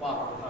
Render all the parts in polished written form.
فاتحہ۔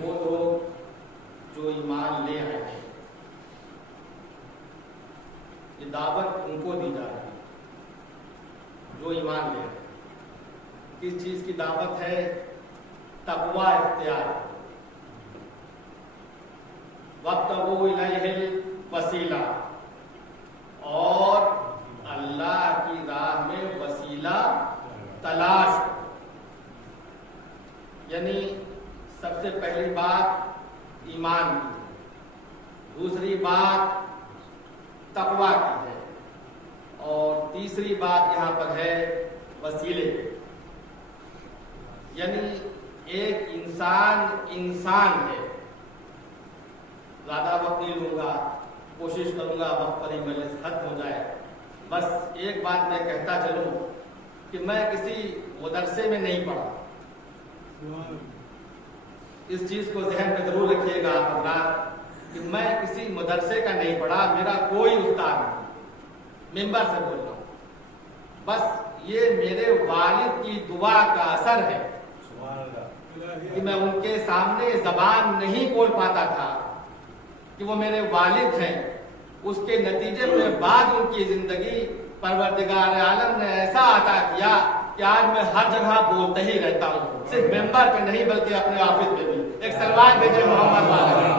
وہ لوگ جو ایمان لے آئے ہیں، یہ دعوت ان کو دی جا رہی ہے جو ایمان لے آئے۔ کس چیز کی دعوت ہے؟ تقوی اختیار، وابتغوا الیہ الوسیلہ، اور اللہ کی راہ میں وسیلہ تلاش۔ یعنی سب سے پہلی بات ایمان کی، دوسری بات تقوی کی ہے، اور تیسری بات یہاں پر ہے وسیلے۔ یعنی ایک انسان ہے۔ زیادہ وقت نہیں لوں گا، کوشش کروں گا وقت پر ہی مجلس ختم ہو جائے۔ بس ایک بات میں کہتا چلوں کہ میں کسی مدرسے میں نہیں پڑھا، اس چیز کو ذہن میں ضرور رکھیے گا حضرات کہ میں کسی مدرسے کا نہیں پڑھا، میرا کوئی استاد نہیں، ممبر سے بول رہا ہوں۔ بس یہ میرے والد کی دعا کا اثر ہے کہ میں ان کے سامنے زبان نہیں کھول پاتا تھا کہ وہ میرے والد ہیں۔ اس کے نتیجے میں بعد ان کی زندگی پروردگار عالم نے ایسا عطا کیا کہ آج میں ہر جگہ بولتے ہی رہتا ہوں، صرف ممبر پہ نہیں بلکہ اپنے آفس میں بھی۔ ایک سلوات بھیجے محمد والے۔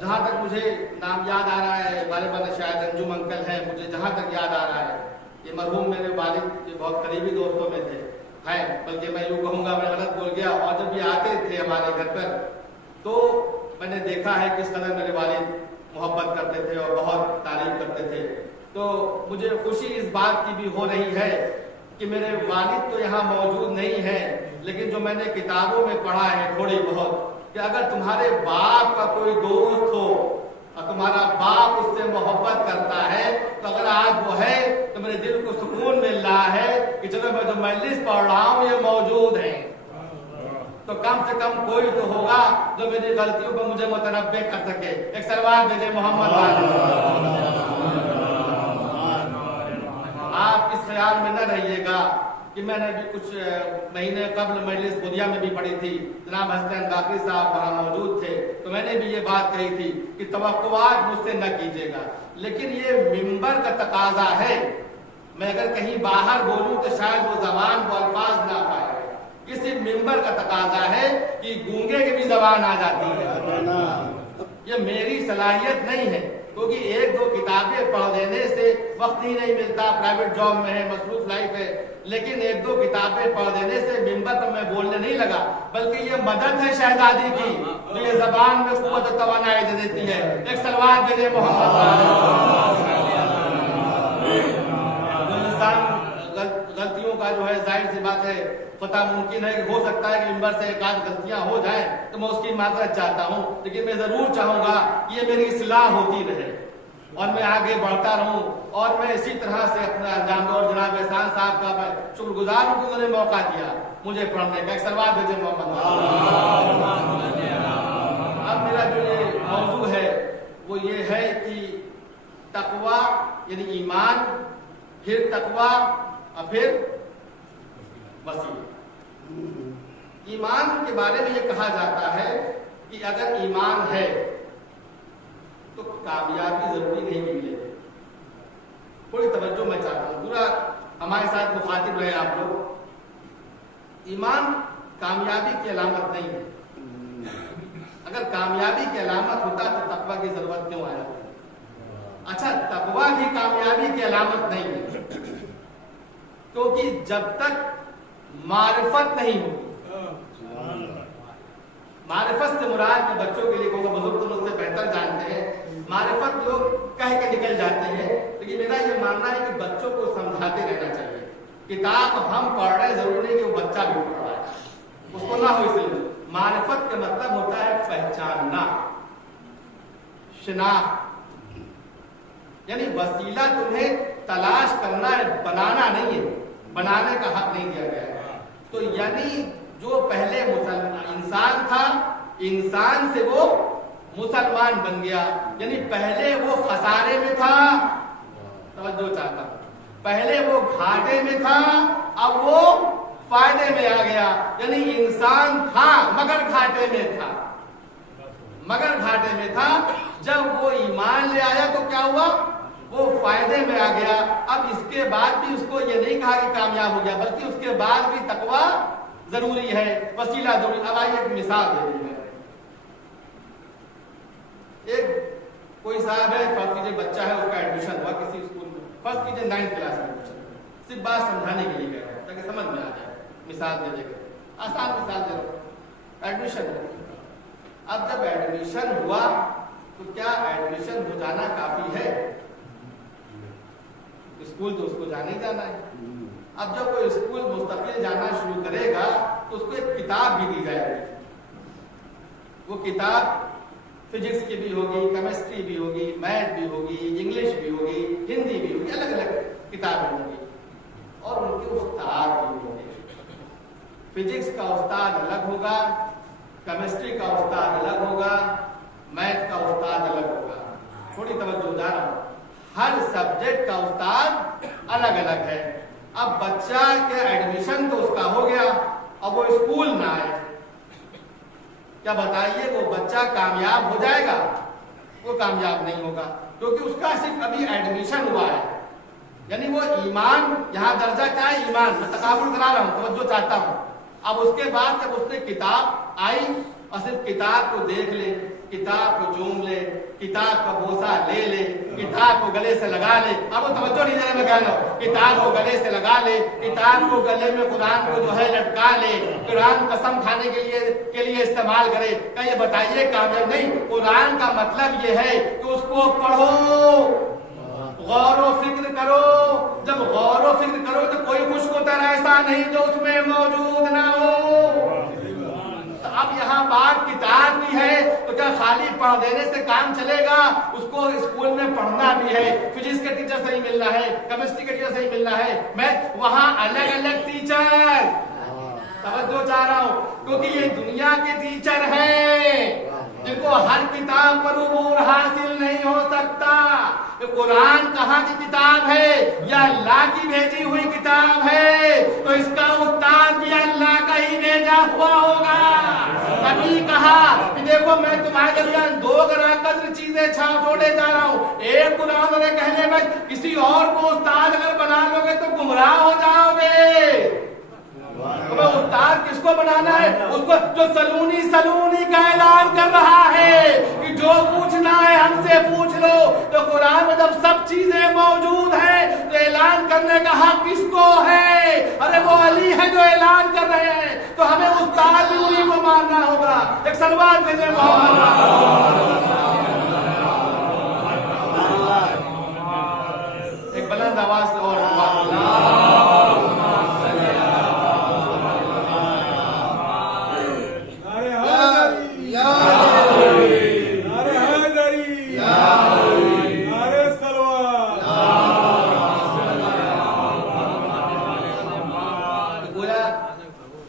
جہاں تک مجھے نام یاد آ رہا ہے، غالباً شاید انجم انکل ہیں، مجھے جہاں تک یاد آ رہا ہے یہ مرحوم میرے والد کے بہت قریبی دوستوں میں تھے، ہیں، بلکہ میں یوں کہوں گا میں غلط بول گیا۔ اور جب یہ آتے تھے ہمارے گھر پر تو میں نے دیکھا ہے کس قدر میرے والد محبت کرتے تھے اور بہت تعریف کرتے تھے۔ تو مجھے خوشی اس بات کی بھی ہو رہی ہے کہ میرے والد تو یہاں موجود نہیں ہیں، لیکن جو میں نے کتابوں میں پڑھا ہے تھوڑی بہت، کہ اگر تمہارے باپ کا کوئی دوست ہو اور تمہارا باپ اس سے محبت کرتا ہے تو اگر آج وہ ہے تو میرے دل کو سکون مل رہا ہے کہ چلو میں جو مجلس پڑھ رہا ہوں یہ موجود ہے، تو کم سے کم کوئی تو ہوگا جو میری غلطیوں پر مجھے متنبہ کر سکے۔ ایک سلوات بھیجے محمد والے۔ آپ اس خیال میں نہ رہیے گا کہ میں نے بھی کچھ مہینے قبل مجلس بدیا میں بھی پڑھی تھی، جناب حسین باقری صاحب وہاں موجود تھے، تو میں نے بھی یہ بات کہی تھی کہ توقعات مجھ سے نہ کیجیے گا، لیکن یہ ممبر کا تقاضا ہے۔ میں اگر کہیں باہر بولوں تو شاید وہ زبان وہ الفاظ نہ پائے، کسی ممبر کا تقاضا ہے کہ گونگے کی بھی زبان آ جاتی ہے۔ یہ میری صلاحیت نہیں ہے، क्योंकि एक दो किताबें पढ़ लेने से वक्त ही नहीं मिलता, प्राइवेट जॉब में है, मसरूफ लाइफ है, लेकिन एक दो किताबें पढ़ देने से मिंबर पर मैं बोलने नहीं लगा, बल्कि ये मदद है शहजादी की, तो ये जबान में कुव्वत तवानाई दे देती है। एक सलवात भेजे मोहम्मद। गलतियों का जो है जाहिर सी बात है पता मुमकिन है कि हो सकता है कि मिंबर से एक आध गलतियां हो जाए, तो मैं उसकी माजरत चाहता हूं, लेकिन मैं जरूर चाहूंगा ये मेरी इस्लाह होती रहे और मैं आगे बढ़ता रहूं और मैं इसी तरह से अपना अंजाम दूं। और जनाब एहसान साहब का मैं शुक्रगुजार हूं कि उन्होंने मौका दिया मुझे पढ़ने का। एक सलवात भेजे मोहम्मद। अब मेरा जो ये मौजू है वो ये है कि तकवा यानी ईमान, फिर तकवा और फिर वसीला। ईमान के बारे में ये कहा जाता है कि अगर ईमान है तो कामयाबी जरूरी नहीं मिलेगी। थोड़ी तवज्जो मैं चाहता हूं, पूरा हमारे साथ मुखातिब रहे आप लोग। ईमान कामयाबी की अलामत नहीं है। अगर कामयाबी की अलामत होता तो तकवा की जरूरत क्यों आया? अच्छा, तकवा भी कामयाबी की अलामत नहीं है, क्योंकि जब तक मारिफत नहीं होगी, मारिफत से मुराद में बच्चों के लिए कहूँगा, बुजुर्ग तो मुझसे बेहतर जानते हैं, मारिफत लोग कह के निकल जाते हैं, लेकिन मेरा ये मानना है कि बच्चों को समझाते रहना चाहिए। किताब हम पढ़ रहे, जरूरी नहीं कि वो बच्चा भी पढ़ रहा है, उसको ना हो। इसलिए मारिफत का मतलब होता है पहचानना, शिनाख्त, यानी वसीला तुम्हें तलाश करना है, बनाना नहीं है, बनाने का हक नहीं दिया गया है। तो यानी जो पहले मुसलमान इंसान था, इंसान से वो मुसलमान बन गया, यानी पहले वो खसारे में था, तवज्जो चाहता हूं, पहले वो घाटे में था, अब वो फायदे में आ गया। यानी इंसान था मगर घाटे में था, मगर घाटे में था। जब वो ईमान ले आया तो क्या हुआ? वो फायदे में आ गया। अब इसके बाद भी उसको ये नहीं कहा कि कामयाब हो गया, बल्कि उसके बाद भी तकवा जरूरी है, वसीला जरूरी। अब आइए एक मिसाल दे रही है। एक कोई साहब है, फर्ज कीजिए बच्चा है, उसका एडमिशन हुआ किसी स्कूल में, फर्ज कीजिए 9th क्लास में। सिर्फ बात समझाने के लिए कह रहा हूं ताकि समझ में आ जाए, मिसाल दे देगा, आसान मिसाल दे रहा हूं। एडमिशन हुआ, अब जब एडमिशन हुआ तो क्या एडमिशन हो जाना काफी है? स्कूल तो उसको जाने ही जाना है। अब जब वो स्कूल मुस्तकिल जाना शुरू करेगा तो उसको एक किताब भी दी जाएगी। वो किताब फिजिक्स की भी होगी, केमिस्ट्री भी होगी, मैथ भी होगी, इंग्लिश भी होगी, हिंदी भी होगी, अलग अलग किताबें होंगी और उनके उस्ताद भी होंगे। फिजिक्स का उस्ताद अलग होगा, केमिस्ट्री का उस्ताद अलग होगा, मैथ का उस्ताद अलग होगा। थोड़ी तवज्जो जा रहा हूं, हर सब्जेक्ट का उस्ताद अलग अलग है। अब बच्चा के एडमिशन तो उसका हो गया, अब वो स्कूल में आए, क्या बताइए वो बच्चा कामयाब हो जाएगा? वो कामयाब नहीं होगा, क्योंकि उसका सिर्फ अभी एडमिशन हुआ है। यानी वो ईमान, यहाँ दर्जा क्या है? ईमान। मैं तकाबुल करा रहा हूँ, तवज्जो चाहता हूँ। अब उसके बाद जब उसने किताब आई और सिर्फ किताब को देख ले, किताब को चूम ले, किताब का बोसा ले ले, किताब को गले से लगा ले। अब वो तवज्जो नहीं देने में कह रहा हूं, किताब को गले से लगा ले, किताब को गले में कुरान को जो है लटका ले, कुरान कसम खाने के लिए इस्तेमाल करे। क्या ये बताइए कामयाब नहीं? कुरान का मतलब ये है कि उसको पढ़ो, गौर व फिक्र करो। जब गौर व फिक्र करो तो कोई खुशकोतर ऐसा नहीं जो उसमें मौजूद ना हो। तो अब यहाँ बात किताब की है, तो क्या खाली पढ़ देने से काम चलेगा? उसको स्कूल में पढ़ना भी है, फिजिक्स के टीचर से ही मिलना है, केमिस्ट्री के टीचर से ही मिलना है, मैं वहाँ अलग अलग टीचर, तवज्जो चाह रहा हूँ, क्योंकि ये दुनिया के टीचर हैं जिनको हर किताब पर उबूर हासिल नहीं हो सकता। कुरान कहाँ की किताब है? या अल्लाह की भेजी हुई किताब है, तो इसका उस्ताद भी अल्लाह का ही भेजा हुआ होगा। तभी कहा कि देखो मैं तुम्हारे दरमियान दो गैर चीजें छोड़े जा रहा हूँ। एक कुरान ने कहने में किसी और को उस्ताद अगर बना लोगे तो गुमराह हो जाओगे। तो उस्ताद किसको बनाना है? उसको जो सलूनी का ऐलान कर रहा है कि जो पूछना है हमसे पूछ لو تو قرآن میں جب سب چیزیں موجود ہیں تو اعلان کرنے کا حق کس کو ہے؟ ارے وہ علی ہے جو اعلان کر رہے ہیں، تو ہمیں استاد بھی انہیں کو ماننا ہوگا۔ ایک سلوات بھیجیں محمد، ایک بلند آواز سے اور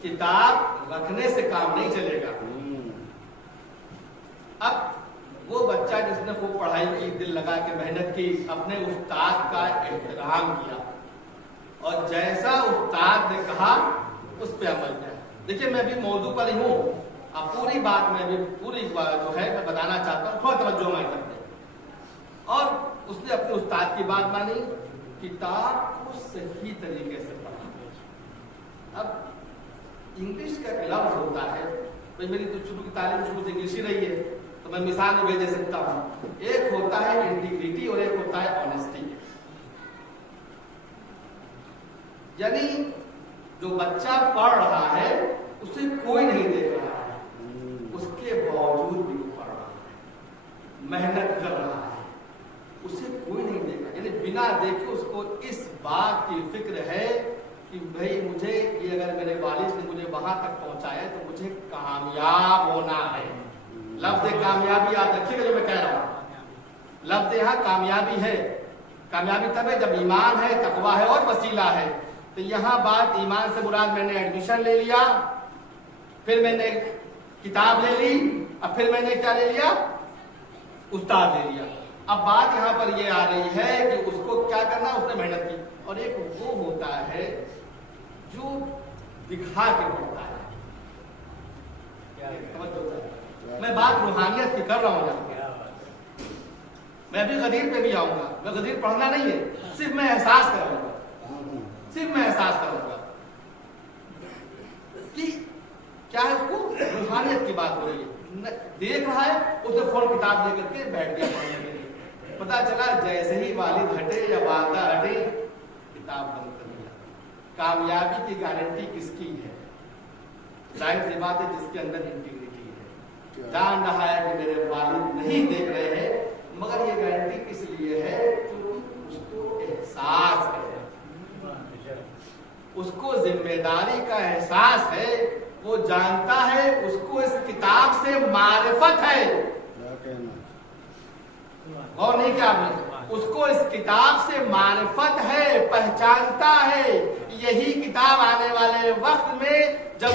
کتاب رکھنے سے کام نہیں چلے گا۔ اب وہ بچہ جس نے خوب پڑھائی کی، دل لگا کے محنت کی، اپنے استاد کا احترام کیا اور جیسا استاد نے کہا اس پہ عمل کیا۔ دیکھیے میں بھی موضوع پر ہی ہوں، اب پوری بات میں بھی پوری جو ہے میں بتانا چاہتا ہوں، تھوڑا توجہ میں کرتے ہیں۔ اور اس نے اپنے استاد کی بات مانی، کتاب کو صحیح طریقے سے پڑھا۔ اب انگلش کا ایک لفظ ہوتا ہے، میری تو شروع کی تعلیم شروع سے انگلش ہی رہی ہے تو میں مثال میں دے سکتا ہوں۔ ایک ہوتا ہے انٹیگریٹی اور ایک ہوتا ہے آنےسٹی، یعنی جو بچہ پڑھ رہا ہے اسے کوئی نہیں دیکھ رہا ہے، اس کے باوجود بھی وہ پڑھ رہا ہے، محنت کر رہا ہے، اسے کوئی نہیں دیکھ رہا، یعنی بنا دیکھے اس کو اس بات کی فکر ہے کہ بھئی مجھے یہ اگر میرے والد نے مجھے وہاں تک پہنچایا تو مجھے کامیاب ہونا ہے۔ لفظ کامیابی یاد رکھیے گا جو میں کہہ رہا ہوں، لفظ یہاں کامیابی ہے۔ کامیابی تب ہے جب ایمان ہے، تقویٰ ہے اور وسیلہ ہے۔ تو یہاں بات ایمان سے مراد میں نے ایڈمیشن لے لیا، پھر میں نے کتاب لے لی، اب پھر میں نے کیا لے لیا؟ استاد لے لیا۔ اب بات یہاں پر یہ آ رہی ہے کہ اس کو کیا کرنا، اس نے محنت کی۔ اور ایک وہ ہوتا ہے جو دکھا کے پڑھتا ہے۔ میں بات روحانیت کی کر رہا ہوں، میں بھی غدیر پہ بھی آؤں گا، میں غدیر پڑھنا نہیں ہے، صرف میں احساس کروں گا، صرف میں احساس کروں گا کہ کیا ہے، اس کو روحانیت کی بات ہو رہی ہے، دیکھ رہا ہے، اس نے فوراً کتاب لے کر کے بیٹھ گیا پڑھنے کے لیے۔ پتا چلا جیسے ہی والد ہٹے یا والدہ ہٹے، کتاب بند کر دیا۔ کامیابی کی گارنٹی کس کی ہے؟ ظاہر سی بات ہے جس کے اندر انٹیگریٹی ہے، جان رہا ہے کہ میرے والد نہیں دیکھ رہے ہیں، مگر یہ گارنٹی کس لیے ہے؟ کیونکہ اس کو احساس ہے، اس کو ذمہ داری کا احساس ہے، وہ جانتا ہے اس کو اس کتاب سے معرفت ہے۔ اور نہیں کیا آپ نے، اس کو اس کتاب سے معرفت ہے، پہچانتا ہے یہی کتاب آنے والے وقت میں جب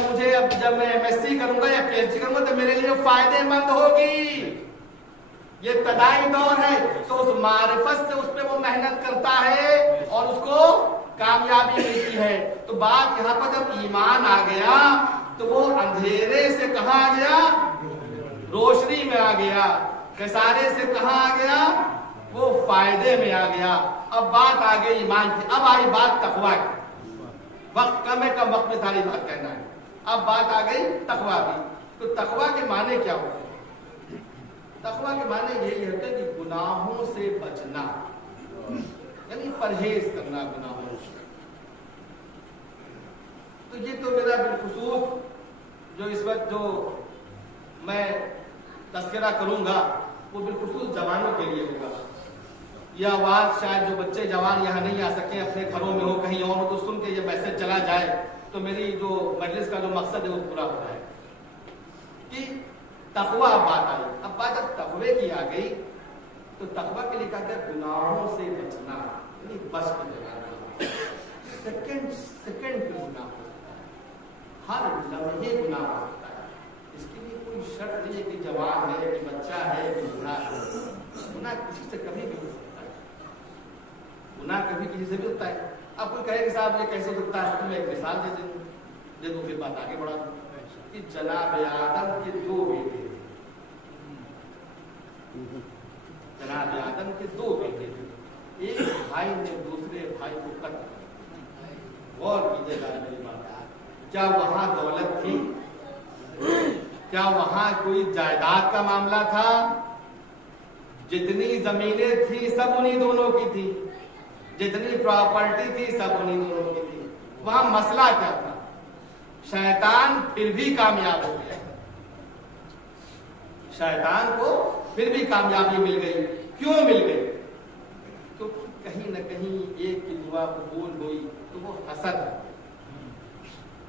میں ایم ایس سی کروں گا یا پی ایچ ڈی کروں گا تو میرے لیے فائدے مند ہوگی۔ یہ ابتدائی دور ہے، تو اس معرفت سے اس پہ وہ محنت کرتا ہے اور اس کو کامیابی ملتی ہے۔ تو بات یہاں پر جب ایمان آ گیا تو وہ اندھیرے سے کہاں آ گیا؟ روشنی میں آ گیا۔ خسارے سے کہاں آ گیا؟ وہ فائدے میں آ گیا۔ اب بات آ گئی ایمان کی، اب آئی بات تقویٰ کی۔ وقت کم ہے، کم وقت میں ساری بات کہنا ہے۔ اب بات آ گئی تقویٰ کی۔ تو تقویٰ کے معنی کیا ہوتے ہیں؟ تقویٰ کے معنی یہی ہوتے ہیں کہ گناہوں سے بچنا، یعنی پرہیز کرنا گناہوں سے۔ تو یہ تو میرا بالخصوص جو اس وقت جو میں تذکرہ کروں گا وہ بالخصوص جوانوں کے لیے ہوگا۔ یہ آواز شاید جو بچے جوان یہاں نہیں آ سکے، اپنے گھروں میں ہو، کہیں اور ہو، تو سن کے یہ میسج چلا جائے تو میری جو مجلس کا جو مقصد ہے وہ پورا ہو جائے کہ تقویٰ بات آئی۔ اب بات جب تقوی کی آ گئی تو تقویٰ کے لیے کہا کہ گناہوں سے بچنا، یعنی بچ کے جگانا۔ سیکنڈ پہ گناہ ہو سکتا ہے، ہر لمحے گناہ ہو سکتا ہے، اس کے لیے کوئی شرط نہیں ہے کہ جوان ہے کہ بچہ ہے کہ بوڑھا ہے۔ گناہ کسی سے کبھی بھی ہو سکتا ہے، گناہ کبھی کسی سے بھی ہوتا ہے۔ اب کوئی کہے کہ صاحب یہ کیسے ہو سکتا ہے، تو میں ایک مثال دے دوں پھر بات آگے بڑھا دوں کہ جناب آدم کے دو بیٹے تھے، جناب آدم کے دو بیٹے تھے، ایک بھائی نے دوسرے بھائی کو قتل کر دیا۔ غور کیجیے گا میری بات، کیا وہاں دولت تھی؟ کیا وہاں کوئی جائیداد کا معاملہ تھا؟ जितनी जमीनें थी सब उन्हीं दोनों की थी, जितनी प्रॉपर्टी थी सब उन्हीं दोनों की थी। वहां मसला क्या था? शैतान फिर भी कामयाब हो गया, शैतान को फिर भी कामयाबी मिल गई। क्यों मिल गई? क्योंकि कहीं न कहीं एक की दुआ कबूल हुई तो वो हसद,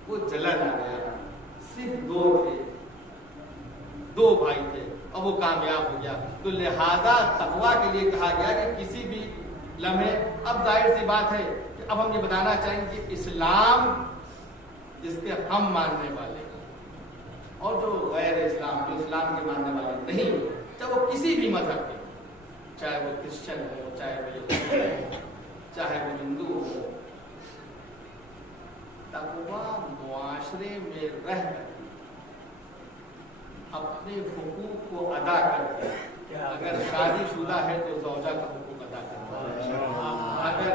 वो जलन आ गया। सिर्फ दो थे, दो भाई थे और वो कामयाब हो गया। तो लिहाजा तकवा के लिए कहा गया कि किसी भी लम्हे, अब जाहिर सी बात है कि अब हम ये बताना चाहेंगे कि इस्लाम जिसके हम मानने वाले और जो गैर इस्लाम, जो इस्लाम के मानने वाले नहीं, चाहे वो किसी भी मजहब के, चाहे वो क्रिश्चियन हो, चाहे वो चाहे वो हिंदू हो, तकवा मुआशरे में रह अपने हुकूक को अदा करते, अगर शादीशुदा है तो ज़ौजा का हुकूक अदा करता है, अगर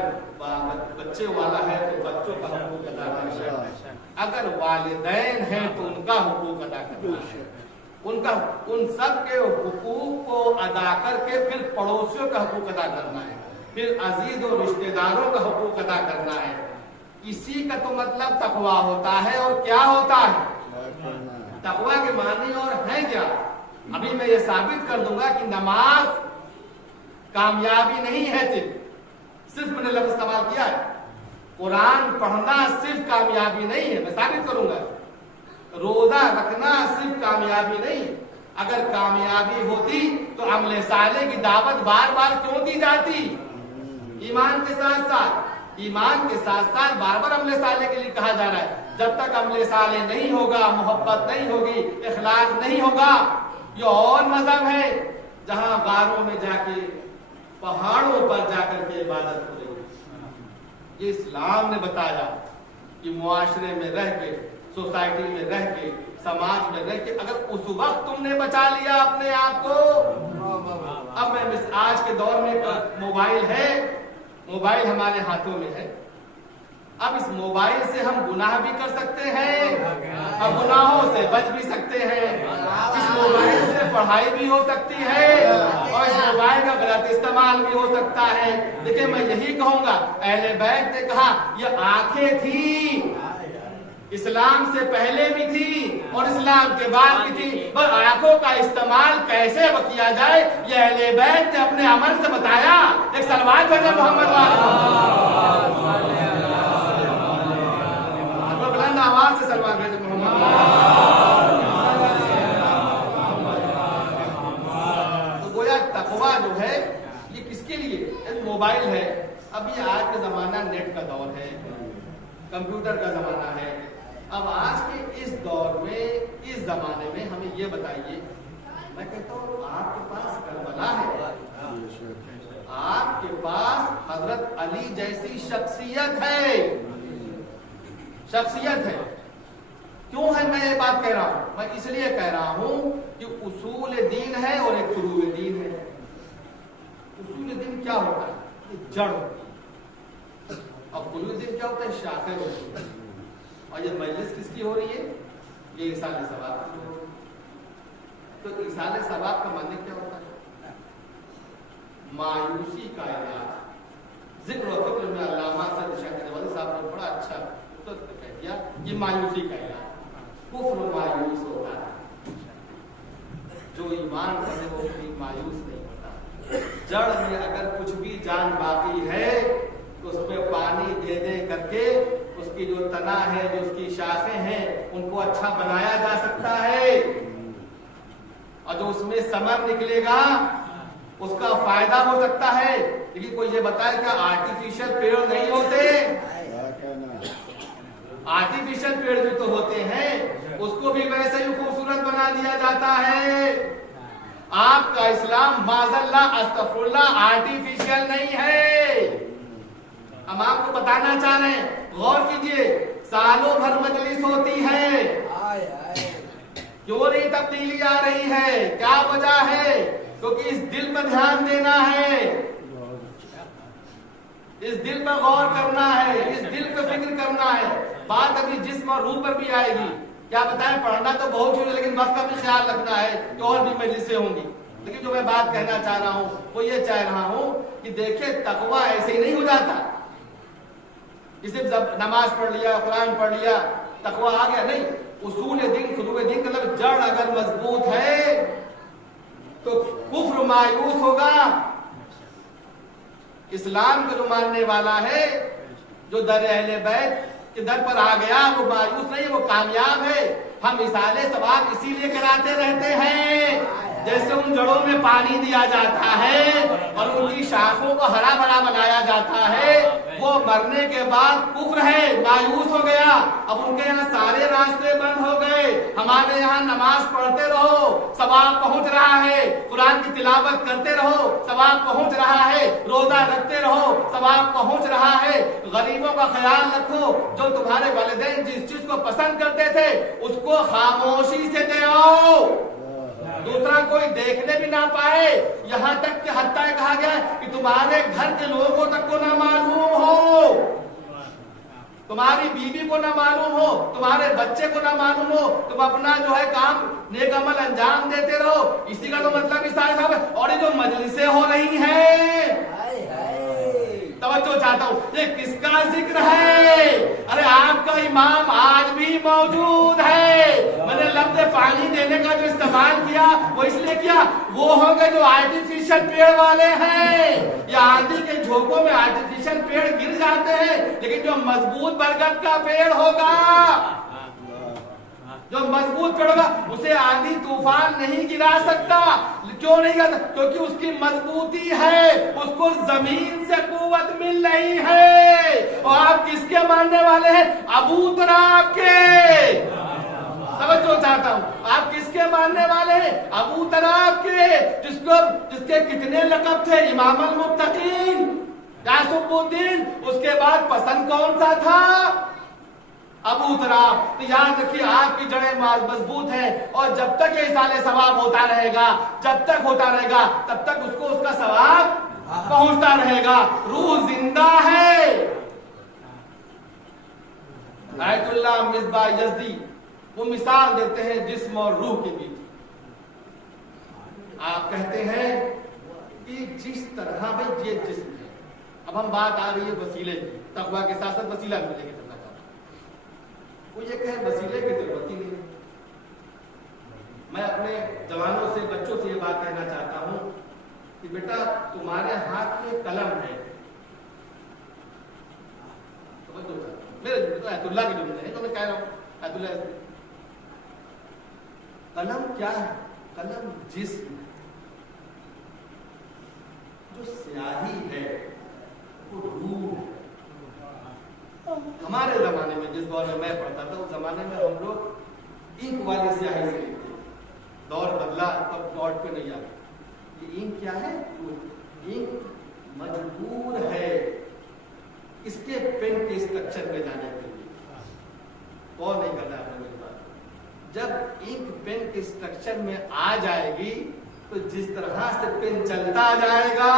बच्चे वाला है तो बच्चों का हुकूक अदा करता है, अगर वालिदैन हैं तो उनका हुकूक अदा करना है, उनका उन सब के हुकूक को अदा करके फिर पड़ोसियों का हुकूक अदा करना है, फिर अजीज और रिश्तेदारों का हुकूक अदा करना है। इसी का तो मतलब तकवा होता है। और क्या होता है तकवा के मानी और है क्या? अभी मैं ये साबित कर दूंगा कि नमाज कामयाबी नहीं है, सिर्फ मैंने लफ्ज इस्तेमाल किया है। कुरान पढ़ना सिर्फ कामयाबी नहीं है, मैं साबित करूंगा। रोजा रखना सिर्फ कामयाबी नहीं। अगर कामयाबी होती तो अमले साले की दावत बार बार क्यों दी जाती? ईमान के साथ साथ बार बार अमले साले के लिए कहा जा रहा है। जब तक अमले साले नहीं होगा, मोहब्बत नहीं होगी, इखलास नहीं होगा। ये और मजहब है जहां गारों में जाके, पहाड़ों पर जाकर के इबादत हो रही है। ये इस्लाम ने बताया कि मुआशरे में रह के, सोसाइटी में रह के, समाज में रह के अगर उस वक्त तुमने बचा लिया अपने आप को। अब मैं आज के दौर में मोबाइल है, मोबाइल हमारे हाथों में है। अब इस मोबाइल से हम गुनाह भी कर सकते हैं और गुनाहों से बच भी सकते हैं। इस मोबाइल से पढ़ाई भी हो सकती है और इस मोबाइल का गलत इस्तेमाल भी हो सकता है। देखिए मैं यही कहूंगा, अहले बैत ने कहा ये आंखें थी, इस्लाम से पहले भी थी और इस्लाम के बाद भी थी, पर आंखों का इस्तेमाल कैसे किया जाए ये अहले बैत ने अपने अमल से बताया। एक सलवात भेजे मोहम्मद आवाज से सलमान भेजे मोहम्मद। तो गोया तकवा जो है ये किसके लिए? एक मोबाइल है। अब ये आज का जमाना नेट का दौर है, कंप्यूटर का जमाना है। अब आज के इस दौर में, इस जमाने में हमें ये बताइए, मैं कहता हूँ आपके पास करबला है, आपके पास हजरत अली जैसी शख्सियत है, शख्सियत है। क्यों है मैं ये बात कह रहा हूं? मैं इसलिए कह रहा हूं कि उसूल दीन है और एक फुरूल दीन है। उसूल दीन क्या होता है? ये जड़ होती है। और फुरूल दीन क्या होता है? शाखें होती है। और ये मजलिस किसकी हो रही है? ये इसाले सवाब की हो रही है। तो इसाले सवाब का मतलब क्या होता है? मायूसी का इलाज। जिक्र और फिक्र में अल्लामा साहब ने बड़ा अच्छा कह दिया, ये मायूसी का इलाज। कुफ्र मायूस होता है, जो ईमान करे वो भी मायूस नहीं होता। जड़ में अगर कुछ भी जान बाकी है तो उसमें पानी दे दे करके उसकी जो तना है, जो उसकी शाखें हैं, उनको अच्छा बनाया जा सकता है। और जो उसमें समर निकलेगा उसका फायदा हो सकता है। लेकिन कोई ये बताए क्या आर्टिफिशियल पेड़ नहीं होते? आर्टिफिशियल पेड़ भी तो होते हैं, उसको भी वैसे ही खूबसूरत बना दिया जाता है। आपका इस्लाम माज़अल्लाह अस्तगफुरुल्लाह आर्टिफिशियल नहीं है। हम आपको बताना चाह रहे हैं, गौर कीजिए। सालों भर मजलिस होती है, क्यों नहीं तब्दीली आ रही है? क्या वजह है? क्योंकि इस दिल पर ध्यान देना है, इस दिल पर गौर करना है, इस दिल पर फिक्र करना है। बात अभी जिस्म और रूह पर भी आएगी। क्या बताएं, पढ़ना तो बहुत है, लेकिन वक्त का भी ख्याल रखना है कि और भी मजलिसें होंगी। لیکن جو میں بات کہنا چاہ رہا ہوں وہ یہ چاہ رہا ہوں کہ دیکھیں تقویٰ ایسے ہی نہیں ہو جاتا کہ صرف نماز پڑھ لیا قرآن پڑھ لیا تقویٰ آ گیا، نہیں. اصول دین خلوق دین مطلب جڑ اگر مضبوط ہے تو کفر مایوس ہوگا. اسلام کا جو ماننے والا ہے جو در اہل بیت کے در پر آ گیا وہ مایوس نہیں، وہ کامیاب ہے. ہم اصال ثواب اسی لیے کراتے رہتے ہیں جیسے ان جڑوں میں پانی دیا جاتا ہے اور ان کی شاخوں کو ہرا بھرا بنایا جاتا ہے. وہ مرنے کے بعد کفر ہے، مایوس ہو گیا، اب ان کے یہاں سارے راستے بند ہو گئے. ہمارے یہاں نماز پڑھتے رہو ثواب پہنچ رہا ہے، قرآن کی تلاوت کرتے رہو ثواب پہنچ رہا ہے، روزہ رکھتے رہو ثواب پہنچ رہا ہے. غریبوں کا خیال رکھو، جو تمہارے والدین جس چیز کو پسند کرتے تھے اس کو خاموشی سے دے آؤ، دوسرا کوئی دیکھنے بھی نہ پائے. یہاں تک کہ حتیٰ کہا گیا کہ تمہارے گھر کے لوگوں تک کو نہ معلوم ہو، تمہاری بیوی کو نہ معلوم ہو، تمہارے بچے کو نہ معلوم ہو. تم اپنا جو ہے کام نیک عمل انجام دیتے رہو. اسی کا تو مطلب اس طرح ہے. اور یہ جو مجلسیں ہو رہی ہیں توجہ چاہتا ہوں، یہ کس کا ذکر ہے؟ ارے آپ کا امام آج بھی موجود ہے. میں نے لفظ پانی دینے کا جو استعمال کیا وہ اس لیے کیا، وہ ہوں گے جو آرٹیفیشل پیڑ والے ہیں. یا آندھی کے جھونکوں میں آرٹیفیشل پیڑ گر جاتے ہیں، لیکن جو مضبوط برگد کا پیڑ ہوگا، جو مضبوط پیڑ ہوگا اسے آندھی طوفان نہیں گرا سکتا. کیوں نہیں گرا؟ کیونکہ اس کی مضبوطی ہے، اس کو زمین سے قوت مل رہی ہے. اور آپ کس کے ماننے والے ہیں؟ ابو تراب کے. توجہ چاہتا ہوں، آپ کس کے ماننے والے ہیں؟ ابو تراب کے، جس کے کتنے لقب تھے؟ امام المتقین، یعقوب الدین. اس کے بعد پسند کون سا تھا؟ ابو تراب. تو یاد رکھیے آپ کی جڑیں مضبوط ہیں اور جب تک یہ اصال ثواب ہوتا رہے گا، جب تک ہوتا رہے گا تب تک اس کو اس کا ثواب پہنچتا رہے گا. روح زندہ ہے. آیت اللہ مصباح یزدی وہ مثال دیتے ہیں جسم اور روح کے بیچ. آپ کہتے ہیں کہ جس طرح بھائی یہ جسم ہے، اب ہم بات آ رہی ہے وسیلے کی، تقویٰ کے ساتھ ساتھ وسیلہ ملے گا. وہ یہ کہ وسیلے کی ضرورت ہی نہیں. میں اپنے جوانوں سے بچوں سے یہ بات کہنا چاہتا ہوں کہ بیٹا تمہارے ہاتھ میں قلم ہے. میرے تو آیت اللہ کی جملے ہیں تو میں کہہ رہا ہوں آیت اللہ. قلم کیا ہے؟ قلم جسم ہے. جو سیاہی ہے وہ روح ہے. ہمارے زمانے میں جس دور میں میں پڑھتا تھا اس زمانے میں ہم لوگ انک والی سیاہی سے لکھتے. دور بدلا، اب ڈاٹ پہ نہیں آتا. یہ انک کیا ہے؟ انک مجبور ہے اس کے پین کے اسٹرکچر میں جانے کے لیے. اور نہیں کرنا ہے میری بات. جب انک پین کے اسٹرکچر میں آ جائے گی تو جس طرح سے پین چلتا جائے گا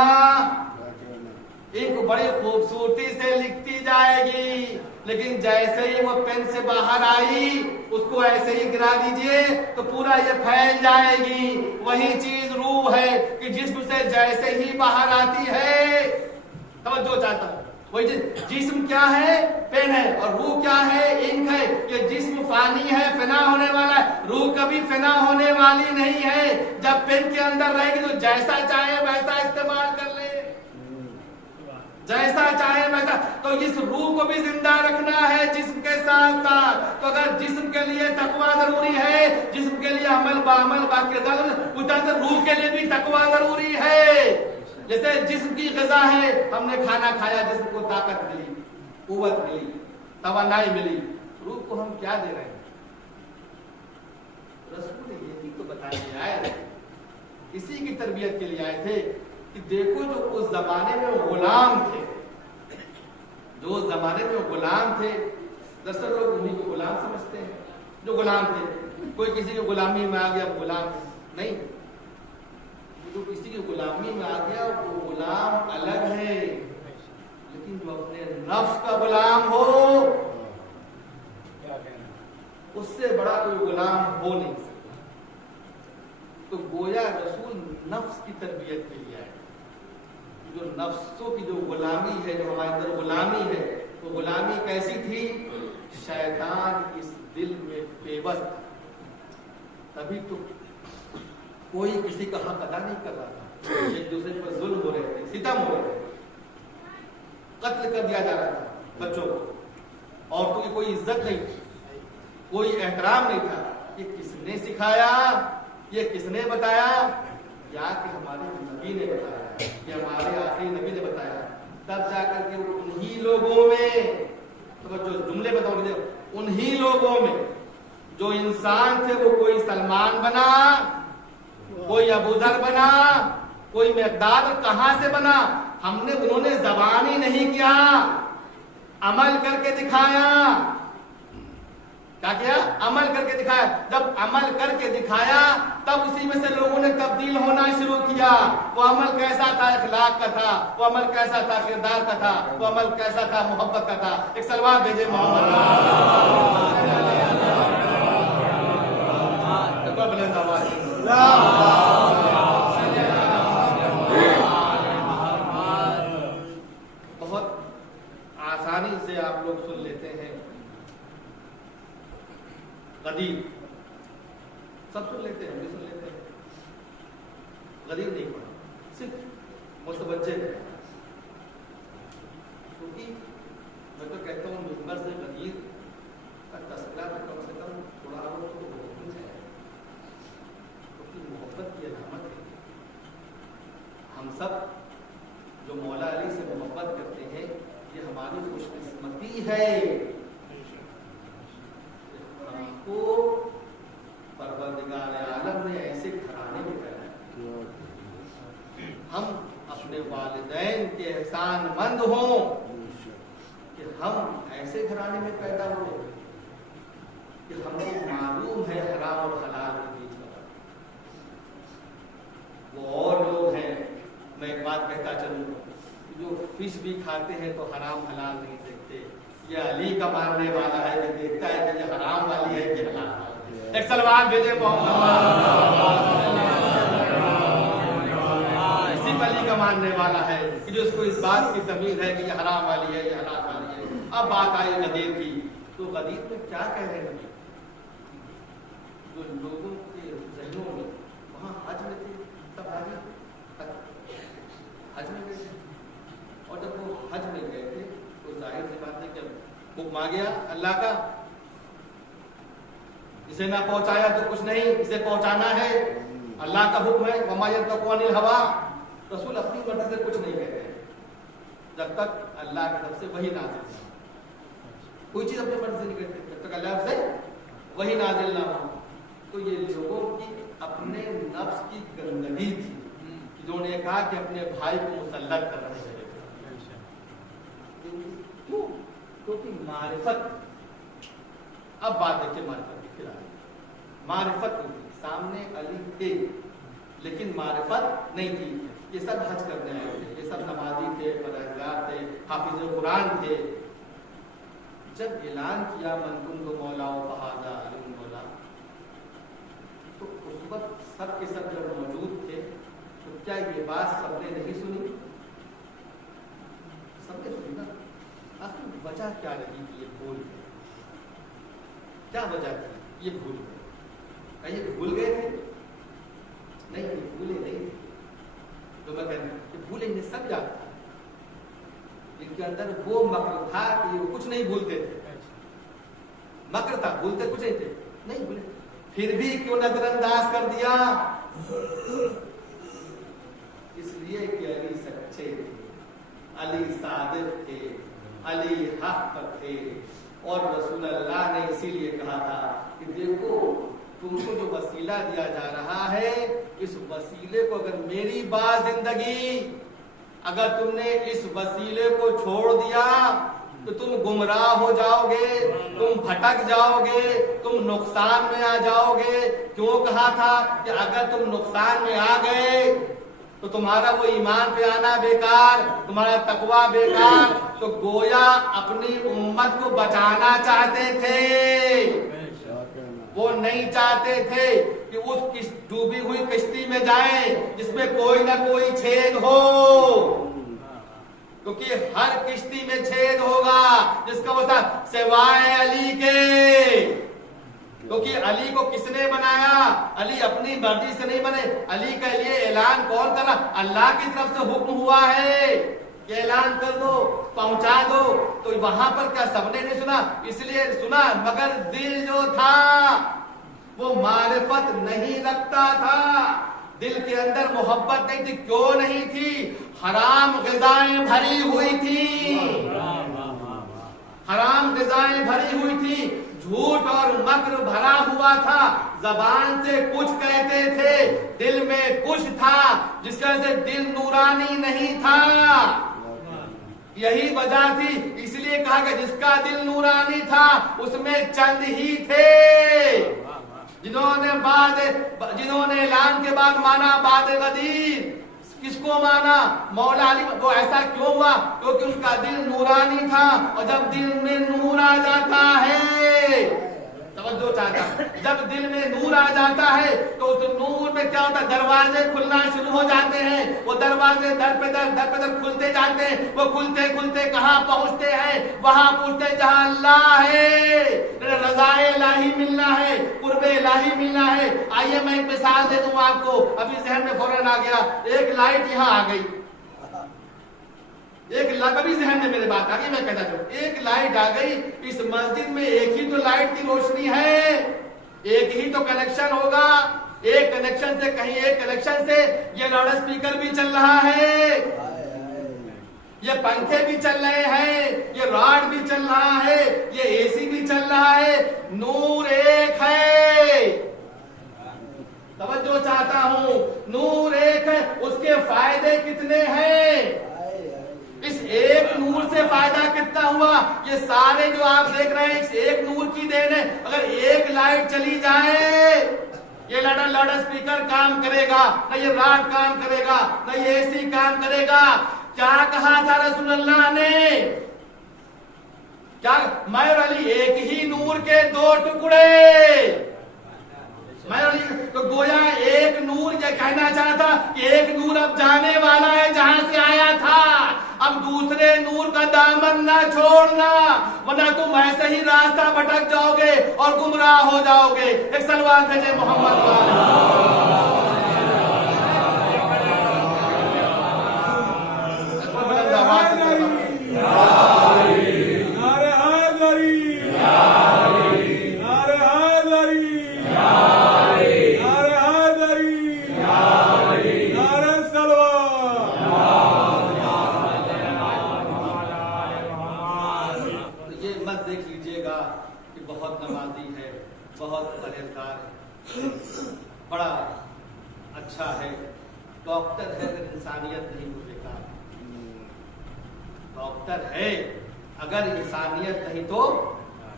ایک بڑی خوبصورتی سے لکھتی جائے گی. لیکن جیسے ہی وہ پین سے باہر آئی اس کو ایسے ہی گرا دیجئے تو پورا یہ پھیل جائے گی. وہی چیز روح ہے کہ جسم سے جیسے ہی باہر آتی ہے. توجہ چاہتا ہوں، وہی جسم کیا ہے؟ پین ہے. اور روح کیا ہے؟ انک ہے. یہ جسم فانی ہے، فنا ہونے والا ہے. روح کبھی فنا ہونے والی نہیں ہے. جب پین کے اندر رہے گی تو جیسا چاہے ویسا استعمال کر لے، جیسا چاہے ویسا. تو اس روح کو بھی زندہ رکھنا ہے جسم کے ساتھ ساتھ. تو اگر جسم کے لیے تقویٰ ضروری ہے، جسم کے لیے عمل بعمل باقاعدہ، اس طرح سے روح کے لیے بھی تقویٰ ضروری ہے. جیسے جسم کی غذا ہے، ہم نے کھانا کھایا، جسم کو طاقت ملی، قوت ملی، توانائی ملی. روح کو ہم کیا دے رہے ہیں؟ رسول یہی تو بتانے آئے، اسی کی تربیت کے لیے آئے تھے کہ دیکھو جو اس زمانے میں غلام تھے، جو اس زمانے میں غلام تھے، دراصل لوگ انہیں کو غلام سمجھتے ہیں جو غلام تھے. کوئی کسی کی غلامی میں آ گیا وہ غلام نہیں، جو کسی کی غلامی میں آ گیا وہ غلام الگ ہے. لیکن جو اپنے نفس کا غلام ہو اس سے بڑا کوئی غلام ہو نہیں سکتا. تو گویا رسول नफ्स की तरबियत के लिए आए। जो नफ्सों की जो गुलामी है, जो हमारे अंदर गुलामी है, वो गुलामी कैसी थी? शैतान इस दिल में बेबस था, तभी तो कोई किसी का हक अदा नहीं कर रहा था, एक दूसरे पर जुल्म हो रहे थे, सितम हो रहे थे, कत्ल कर दिया जा रहा था बच्चों को, औरतों की कोई इज्जत नहीं थी, कोई एहतराम नहीं था। ये किसने सिखाया? ये किसने बताया? या कि हमारे नबी ने बताया, कि हमारे आखिरी नबी ने बताया। तब जाकर के उन्हीं लोगों में, तो जो जुमले बताऊंगे, उन्हीं लोगों में जो इंसान थे, वो कोई सलमान बना, कोई अबूजर बना, कोई मिक़दाद कहां से बना? उन्होंने जबान ही नहीं किया, अमल करके दिखाया। क्या किया? अमल करके दिखाया। जब अमल करके दिखाया, तब उसी में से लोगों ने तब्दील होना शुरू किया। वो अमल कैसा था? इखलाक का था। वो अमल कैसा था? किरदार का था। वो अमल कैसा था? मोहब्बत का था। एक सलवार भेजे मोहम्मद। बहुत आसानी से आप लोग सुन लेते हैं। गदीर सब सुन लेते हैं, हम भी सुन लेते हैं। गदीर नहीं पढ़ा, सिर्फ मुतवज्जे है। क्योंकि मैं तो कहता हूँ मिंबर से गदीर का तस्करा में कम से कम थोड़ा और तो हो जाए, क्योंकि मोहब्बत की अलामत है। हम सब जो मौला अली से मोहब्बत करते हैं, ये हमारी खुशकिस्मती है। हमको परवरदिगार आलम ने ऐसे घराने में पैदा, हम अपने वालिदैन के एहसानमंद हों कि हम ऐसे घराने में पैदा हुए कि हमको मालूम है हराम और हलाल के बीच का। वो और लोग हैं, मैं एक बात कहता चलूं, जो फिश भी खाते हैं तो हराम हलाल नहीं देखते। ये अली का मानने वाला है, ये देखता है कि ये हराम वाली है कि हलाल वाली है। एक सलवार भेजे मोहम्मद। इसी अली का मानने वाला है कि जो उसको इस बात की तमीज है कि ये हराम वाली है, ये हलाल वाली है। अब बात आई गदीर की, तो गदीर में क्या कह रहे हैं? जो लोगों के जहनों में वहां हज में थे, सब हज में गए थे, और जब वो हज में गए थे तो जाहिर सी बात है कि हुक्म आ गया अल्लाह का, इसे ना पहुंचाया तो कुछ नहीं, इसे पहुंचाना है। अल्लाह का हुक्म है, वमा यंतिकु अनिल हवा। रसूल अपनी मर्जी से कुछ नहीं कहते जब तक अल्लाह की तरफ से वही नाज़िल ना हो। कोई चीज अपनी मर्जी से नहीं कहते जब तक अल्लाह से वही नाज़िल ना हो। तो ये लोगों की अपने नफ्स की गंदगी थी, जिन्होंने कहा कि अपने भाई को मुसल्लत करना चाहिए। क्यों? क्योंकि मारिफत, अब बात देखिए मारिफत की खिलाफ, मारिफत थी, सामने अली थे लेकिन मारिफत नहीं थी। ये सब हज करने आए थे, ये सब नमाजी थे, परहेज़गार थे, हाफिज़ कुरान थे। जब ऐलान किया मन कुन को मौलाओ फहादा अली मौला, तो उस वक्त सब के सब जब मौजूद थे, तो क्या ये बात सबने नहीं सुनी? सबने सुनी ना। आखिर वजह क्या रही कि ये भूल गए? क्या वजह थी ये भूल गए? क्या ये भूल गए थे? नहीं, ये भूले नहीं थे। तो मैं कहता हूँ भूले इन्हें सब जानता, इनके अंदर वो मक्र था कि वो कुछ नहीं भूलते थे। मक्र था, भूलते कुछ नहीं थे, नहीं भूले। फिर भी क्यों नजरअंदाज कर दिया? इसलिए कि अली सच्चे थे, अली सादिक थे, अली हक पर थे। और रसूल अल्लाह ने इसीलिए कहा था कि देखो तुमको जो वसीला दिया जा रहा है, इस वसीले को अगर मेरी जिंदगी अगर तुमने इस वसीले को छोड़ दिया तो तुम गुमराह हो जाओगे, तुम भटक जाओगे, तुम नुकसान में आ जाओगे। क्यों कहा था कि अगर तुम नुकसान में आ गए तो तुम्हारा वो ईमान पे आना बेकार, तुम्हारा तकवा बेकार। तो गोया अपनी उम्मत को बचाना चाहते थे। وہ نہیں چاہتے تھے کہ اس ڈوبی ہوئی کشتی میں جائیں جس میں کوئی نہ کوئی چھید ہو، کیونکہ ہر کشتی میں چھید ہوگا جس کا وہ سوائے علی کے، کیونکہ علی کو کس نے بنایا؟ علی اپنی مرضی سے نہیں بنے، علی کے لیے اعلان کون کرا؟ اللہ کی طرف سے حکم ہوا ہے کہ اعلان کر دو، پہنچا دو۔ تو وہاں پر کیا سب نے نہیں سنا؟ اس لیے سنا، مگر دل جو تھا وہ معرفت نہیں رکھتا تھا، دل کے اندر محبت نہیں تھی۔ کیوں نہیں تھی؟ حرام غذائیں بھری ہوئی تھی، حرام غذائیں بھری ہوئی تھی، جھوٹ اور مکر بھرا ہوا تھا، زبان سے کچھ کہتے تھے، دل میں کچھ تھا، جس کی وجہ سے دل نورانی نہیں تھا۔ یہی وجہ تھی، اس لیے کہا کہ جس کا دل نورانی تھا اس میں چند ہی تھے جنہوں نے اعلان کے بعد مانا باد غدیر۔ کس کو مانا؟ مولا علی۔ وہ ایسا کیوں ہوا؟ کیونکہ اس کا دل نورانی تھا، اور جب دل میں نور آ جاتا ہے، توجہ چاہتا، جب دل میں نور آ جاتا ہے تو اس نور میں کیا ہوتا ہے؟ دروازے کھلنا شروع ہو جاتے ہیں، وہ دروازے در پہ در کھلتے جاتے ہیں، وہ کھلتے کھلتے کہاں پہنچتے ہیں؟ وہاں پہنچتے ہیں جہاں اللہ ہے، رضا الہی ملنا ہے، قرب الہی ملنا ہے۔ آئیے میں ایک مثال دے دوں آپ کو، ابھی ذہن میں فوراً آ گیا، ایک لائٹ یہاں آ گئی، ایک لائٹ ابھی ذہن میں میرے بات آ گئی، میں کہتا چلوں، ایک لائٹ آ گئی، اس مسجد میں ایک ہی تو لائٹ کی روشنی ہے، ایک ہی تو کنیکشن ہوگا، ایک کنیکشن سے کہیں ایک کنیکشن سے یہ لاؤڈ اسپیکر بھی چل رہا ہے، یہ پنکھے بھی چل رہے ہیں، یہ راڈ بھی چل رہا ہے، یہ اے سی بھی چل رہا ہے، نور ایک ہے۔ توجہ چاہتا ہوں، نور ایک ہے، اس کے فائدے کتنے ہیں؟ اس ایک نور سے فائدہ کتنا ہوا؟ یہ سارے جو آپ دیکھ رہے ہیں اس ایک نور کی دین ہے۔ اگر ایک لائٹ چلی جائے، یہ لاؤڈ اسپیکر کام کرے گا نہ، یہ راڈ کام کرے گا نہ، یہ اے سی کام کرے گا۔ کیا کہا تھا رسول اللہ نے؟ کیا؟ میں اور علی ایک ہی نور کے دو ٹکڑے، میں اور علی تو گویا ایک نور یہ کہنا چاہتا کہ ایک نور اب جانے والا ہے جہاں سے آیا تھا، اب دوسرے نور کا دامن نہ چھوڑنا، ورنہ تم ایسے ہی راستہ بھٹک جاؤ گے اور گمراہ ہو جاؤ گے۔ ایک سلوات بھیجے محمد بڑا اچھا ہے، ڈاکٹر ہے اگر انسانیت نہیں تو بیکار، ڈاکٹر ہے اگر انسانیت نہیں تو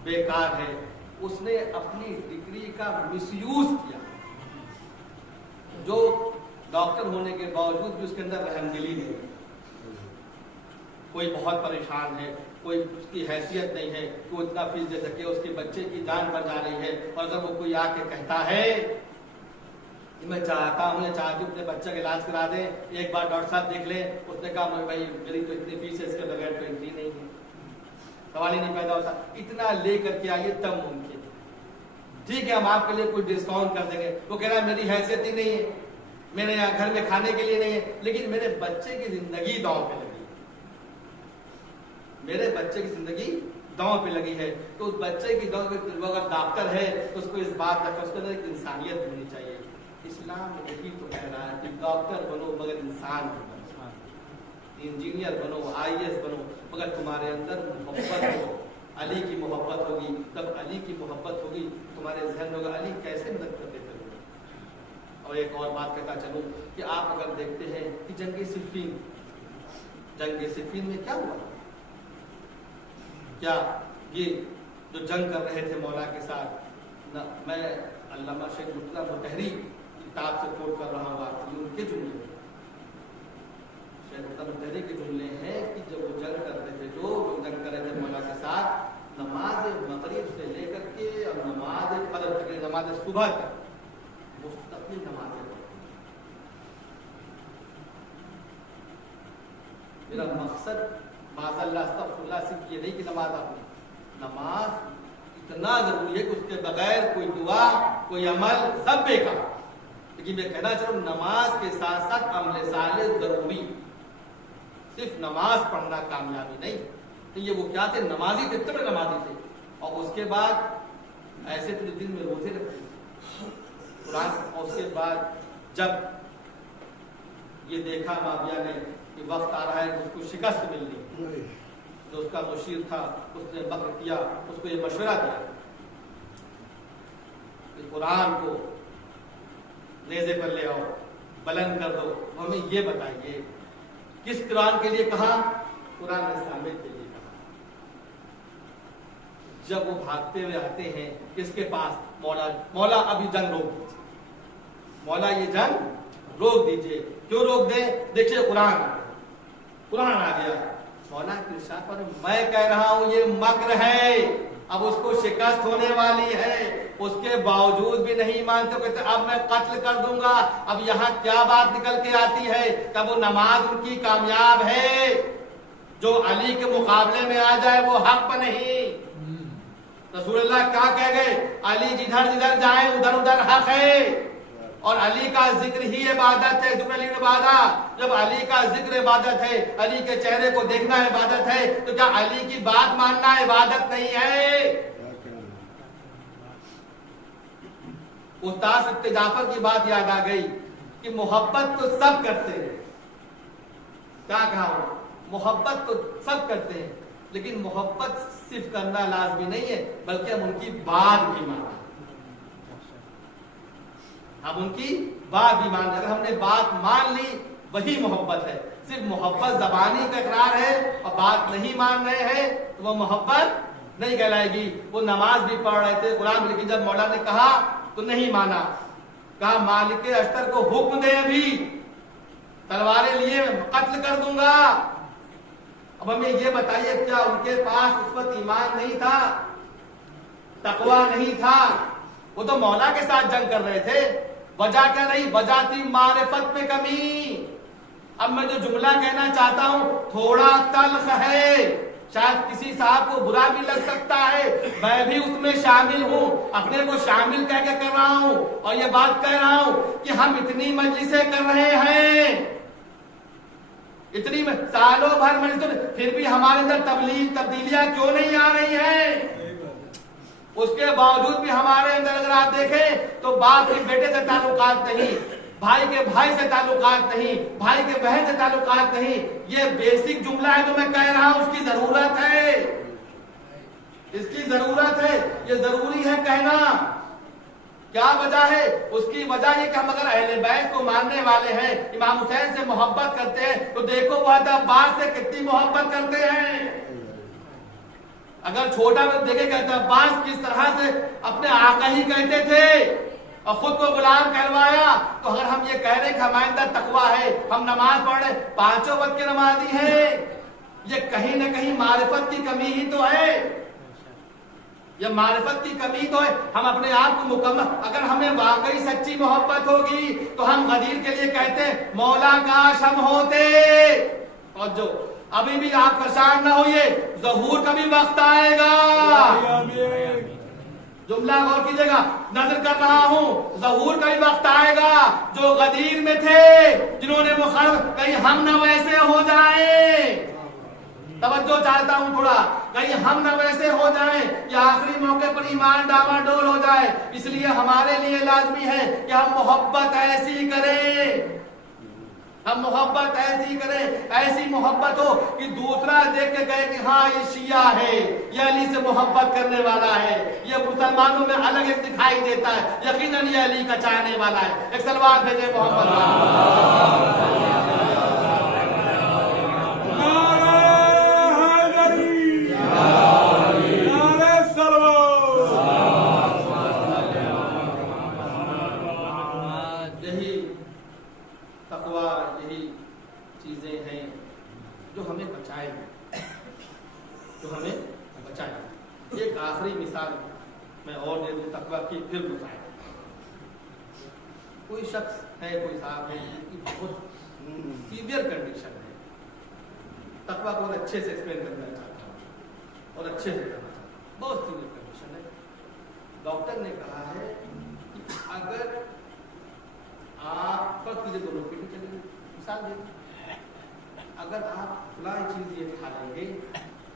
بیکار ہے۔ اس نے اپنی ڈگری کا مس یوز کیا، جو ڈاکٹر ہونے کے باوجود بھی اس کے اندر رحم دلی نہیں، کوئی بہت پریشان ہے، کوئی اس کی حیثیت نہیں ہے کہ وہ اتنا فیس دے سکے، اس کے بچے کی جان بچ جا رہی ہے، اور اگر وہ کوئی آ کے کہتا ہے کہ میں چاہتا ہوں چاہتی ہوں اپنے بچے کا علاج کرا دیں، ایک بار ڈاکٹر صاحب دیکھ لیں، اس نے کہا بھائی میری تو اتنی فیس ہے، اس کے بغیر تو انٹری نہیں ہے، سوال ہی نہیں پیدا ہوتا، اتنا لے کر کے آئیے تب ممکن ٹھیک ہے ہم آپ کے لیے کوئی ڈسکاؤنٹ کر دیں گے۔ وہ کہہ رہا ہے میری حیثیت ہی نہیں ہے، میرے یہاں گھر میں کھانے کے لیے نہیں ہے، لیکن میرے بچے کی زندگی داؤں پہ لگی، میرے بچے کی زندگی داؤں پہ لگی ہے، تو اس بچے کی داؤں پہ اگر ڈاکٹر ہے تو اس کو اس بات کا اس کے اندر ایک انسانیت ہونی چاہیے۔ اسلام یہی تو کہہ رہا ہے کہ ڈاکٹر بنو مگر انسان بنو، انجینئر بنو، آئی ایس بنو، مگر تمہارے اندر محبت ہو، علی کی محبت ہوگی، تب علی کی محبت ہوگی تمہارے ذہن میں ہوگا علی کیسے مدد کرتے تھے۔ اور ایک اور بات کہتا چلوں کہ آپ اگر دیکھتے ہیں کہ جنگ صفین میں کیا ہوا، کیا یہ جو جنگ کر رہے تھے مولا کے ساتھ، میں علامہ شیخ مرتضیٰ مطہری کتاب سے کوٹ کر رہا ہوں، آپ ان کے جملے شیخ مرتضیٰ مطہری کے جملے ہیں کہ جب وہ جنگ کر رہے تھے، جو جنگ کر رہے تھے مولا کے ساتھ، نماز مغرب سے لے کر کے اور जब नमाज फजर तक, नमाज सुबह तक मुस्तकिल नमाजें पढ़ती हैं। मेरा मकसद माज़अल्लाह अस्तग़फिरुल्लाह सिर्फ ये नहीं कि नमाज आपने, नमाज इतना जरूरी है कि उसके बगैर कोई दुआ कोई अमल सब बेकार। लेकिन मैं कहना चाह रहा हूँ नमाज के साथ साथ अमल साले जरूरी, सिर्फ नमाज पढ़ना कामयाबी नहीं। तो ये वो क्या थे, नमाजी थे, इतने बड़े नमाजी थे। और उसके बाद ऐसे तो दिन में रोजे रखते कुरान। और उसके बाद जब ये देखा माविया ने कि वक्त आ रहा है उसको शिकस्त मिलनी, जो उसका मुशीर था उसने बक्र किया, उसको ये मशवरा दिया कि कुरान को नेज़े पर ले आओ, बुलंद कर दो। हमें ये बताइए किस कुरान के लिए कहा, कुरान ने साबित के लिए कहा। जब वो भागते हुए आते हैं किसके पास, मौला, मौला अभी जंग रोक दीजिए, मौला ये जंग रोक दीजिए। क्यों रोक दे, देखिए कुरान आ गया। मौला के इरशाद पर मैं कह रहा हूं ये मक्र है, अब उसको शिकस्त होने वाली है, उसके बावजूद भी नहीं मानते, कहते अब मैं कत्ल कर दूंगा। अब यहाँ क्या बात निकल के आती है, तब वो नमाज उनकी कामयाब है, जो अली के मुकाबले में आ जाए वो हक पर नहीं। रसूलुल्लाह क्या कह गए, अली जिधर जिधर जाए उधर उधर हक है, और अली का जिक्र ही इबादत है। अली इबादत, जब अली का जिक्र इबादत है, अली के चेहरे को देखना इबादत है, तो क्या अली की बात मानना इबादत नहीं है? उस्ताद सिद्दीक़ जाफर की बात याद आ गई कि मोहब्बत तो सब करते हैं। क्या कहा, मोहब्बत तो सब करते हैं, लेकिन मोहब्बत सिर्फ करना लाजमी नहीं है, बल्कि हम उनकी बात भी माने। हम उनकी बात भी मान, अगर हमने बात मान ली वही मोहब्बत है। सिर्फ मोहब्बत जबानी का इकरार है और बात नहीं मान रहे हैं तो वो मोहब्बत नहीं कहलाएगी। वो नमाज भी पढ़ रहे थे, कुरान, लेकिन जब मौला ने कहा तो नहीं माना। कहा मालिक अख्तर को हुक्म दे, अभी तलवारें लिए कत्ल कर दूंगा। अब हमें ये बताइए क्या उनके पास उस वक्त ईमान नहीं था, तकवा नहीं था? वो तो मौला के साथ जंग कर रहे थे। वजह क्या रही, वजह थी मारिफत में कमी। अब मैं जो जुमला कहना चाहता हूं थोड़ा तल्ख है, शायद किसी साहब को बुरा भी लग सकता है, मैं भी उसमें शामिल हूं, अपने को शामिल कह के कर रहा हूं और ये बात कह रहा हूं कि हम इतनी मजलिसें कर रहे हैं, इतनी सालों भर मजलिस, फिर भी हमारे अंदर तब्दीलियां क्यों नहीं आ रही हैं? उसके बावजूद भी हमारे अंदर अगर आप देखें तो बाप के बेटे से ताल्लुकात नहीं, भाई के भाई से ताल्लुकात नहीं, भाई के बहन से ताल्लुकात नहीं। ये बेसिक जुमला है जो मैं कह रहा हूं, उसकी जरूरत है, इसकी जरूरत है, ये जरूरी है कहना। क्या वजह है? उसकी वजह ये कि हम अगर अहले बैत को मानने वाले हैं, इमाम हुसैन से मोहब्बत करते हैं, तो देखो वह अब्बास से कितनी मोहब्बत करते हैं। अगर छोटा बच्चा देखे कहते अब्बास किस तरह से अपने आका ही कहते थे और खुद को गुलाम कहलवाया, तो अगर हम ये कह रहे कि हमारे अंदर तकवा है, हम नमाज पढ़ रहे, पांचों वक्त के नमाजी हैं, ये कहीं ना कहीं मारिफत की कमी ही तो है, ये मारिफत की कमी तो है। हम अपने आप को मुकम्मल, अगर हमें वाकई सच्ची मोहब्बत होगी तो हम गदीर के लिए कहते हैं मौला काश हम होते। और जो अभी भी आप परेशान ना होइए, ज़हूर का भी वक्त आएगा। जुमला गौर कीजिएगा, नजर कर रहा हूं, ज़हूर का भी वक्त आएगा। जो गदीर में थे, जिन्होंने मुखालिफ, कहीं हम ना वैसे हो जाएं, तवज्जो चाहता हूं थोड़ा, कहीं हम ना वैसे हो जाएं कि आखिरी मौके पर ईमान डामाडोल हो जाए। इसलिए हमारे लिए लाजमी है कि हम मोहब्बत ऐसी करें, हम मोहब्बत ऐसी करें, ऐसी मोहब्बत हो कि दूसरा देख के कहे कि हाँ ये शिया है, ये अली से मोहब्बत करने वाला है, ये मुसलमानों में अलग एक दिखाई देता है, यकीनन ये अली का चाहने वाला है। एक सलवात भेजे मोहम्मद। एक आखिरी मिसाल मैं और दे दूँ तकवा की, फिर गुस्साए। कोई शख्स है, कोई साहब है जिनकी बहुत सीवियर कंडीशन है, तकवा को और अच्छे से एक्सप्लेन करना चाहता हूँ और अच्छे से करना चाहता हूँ। बहुत सीवियर कंडीशन है। डॉक्टर ने कहा है कि अगर आप फर्स्ट कीजिए, दोनों पेटी चलेगी, मिसाल दे, अगर आप फलां चीज ये खा लेंगे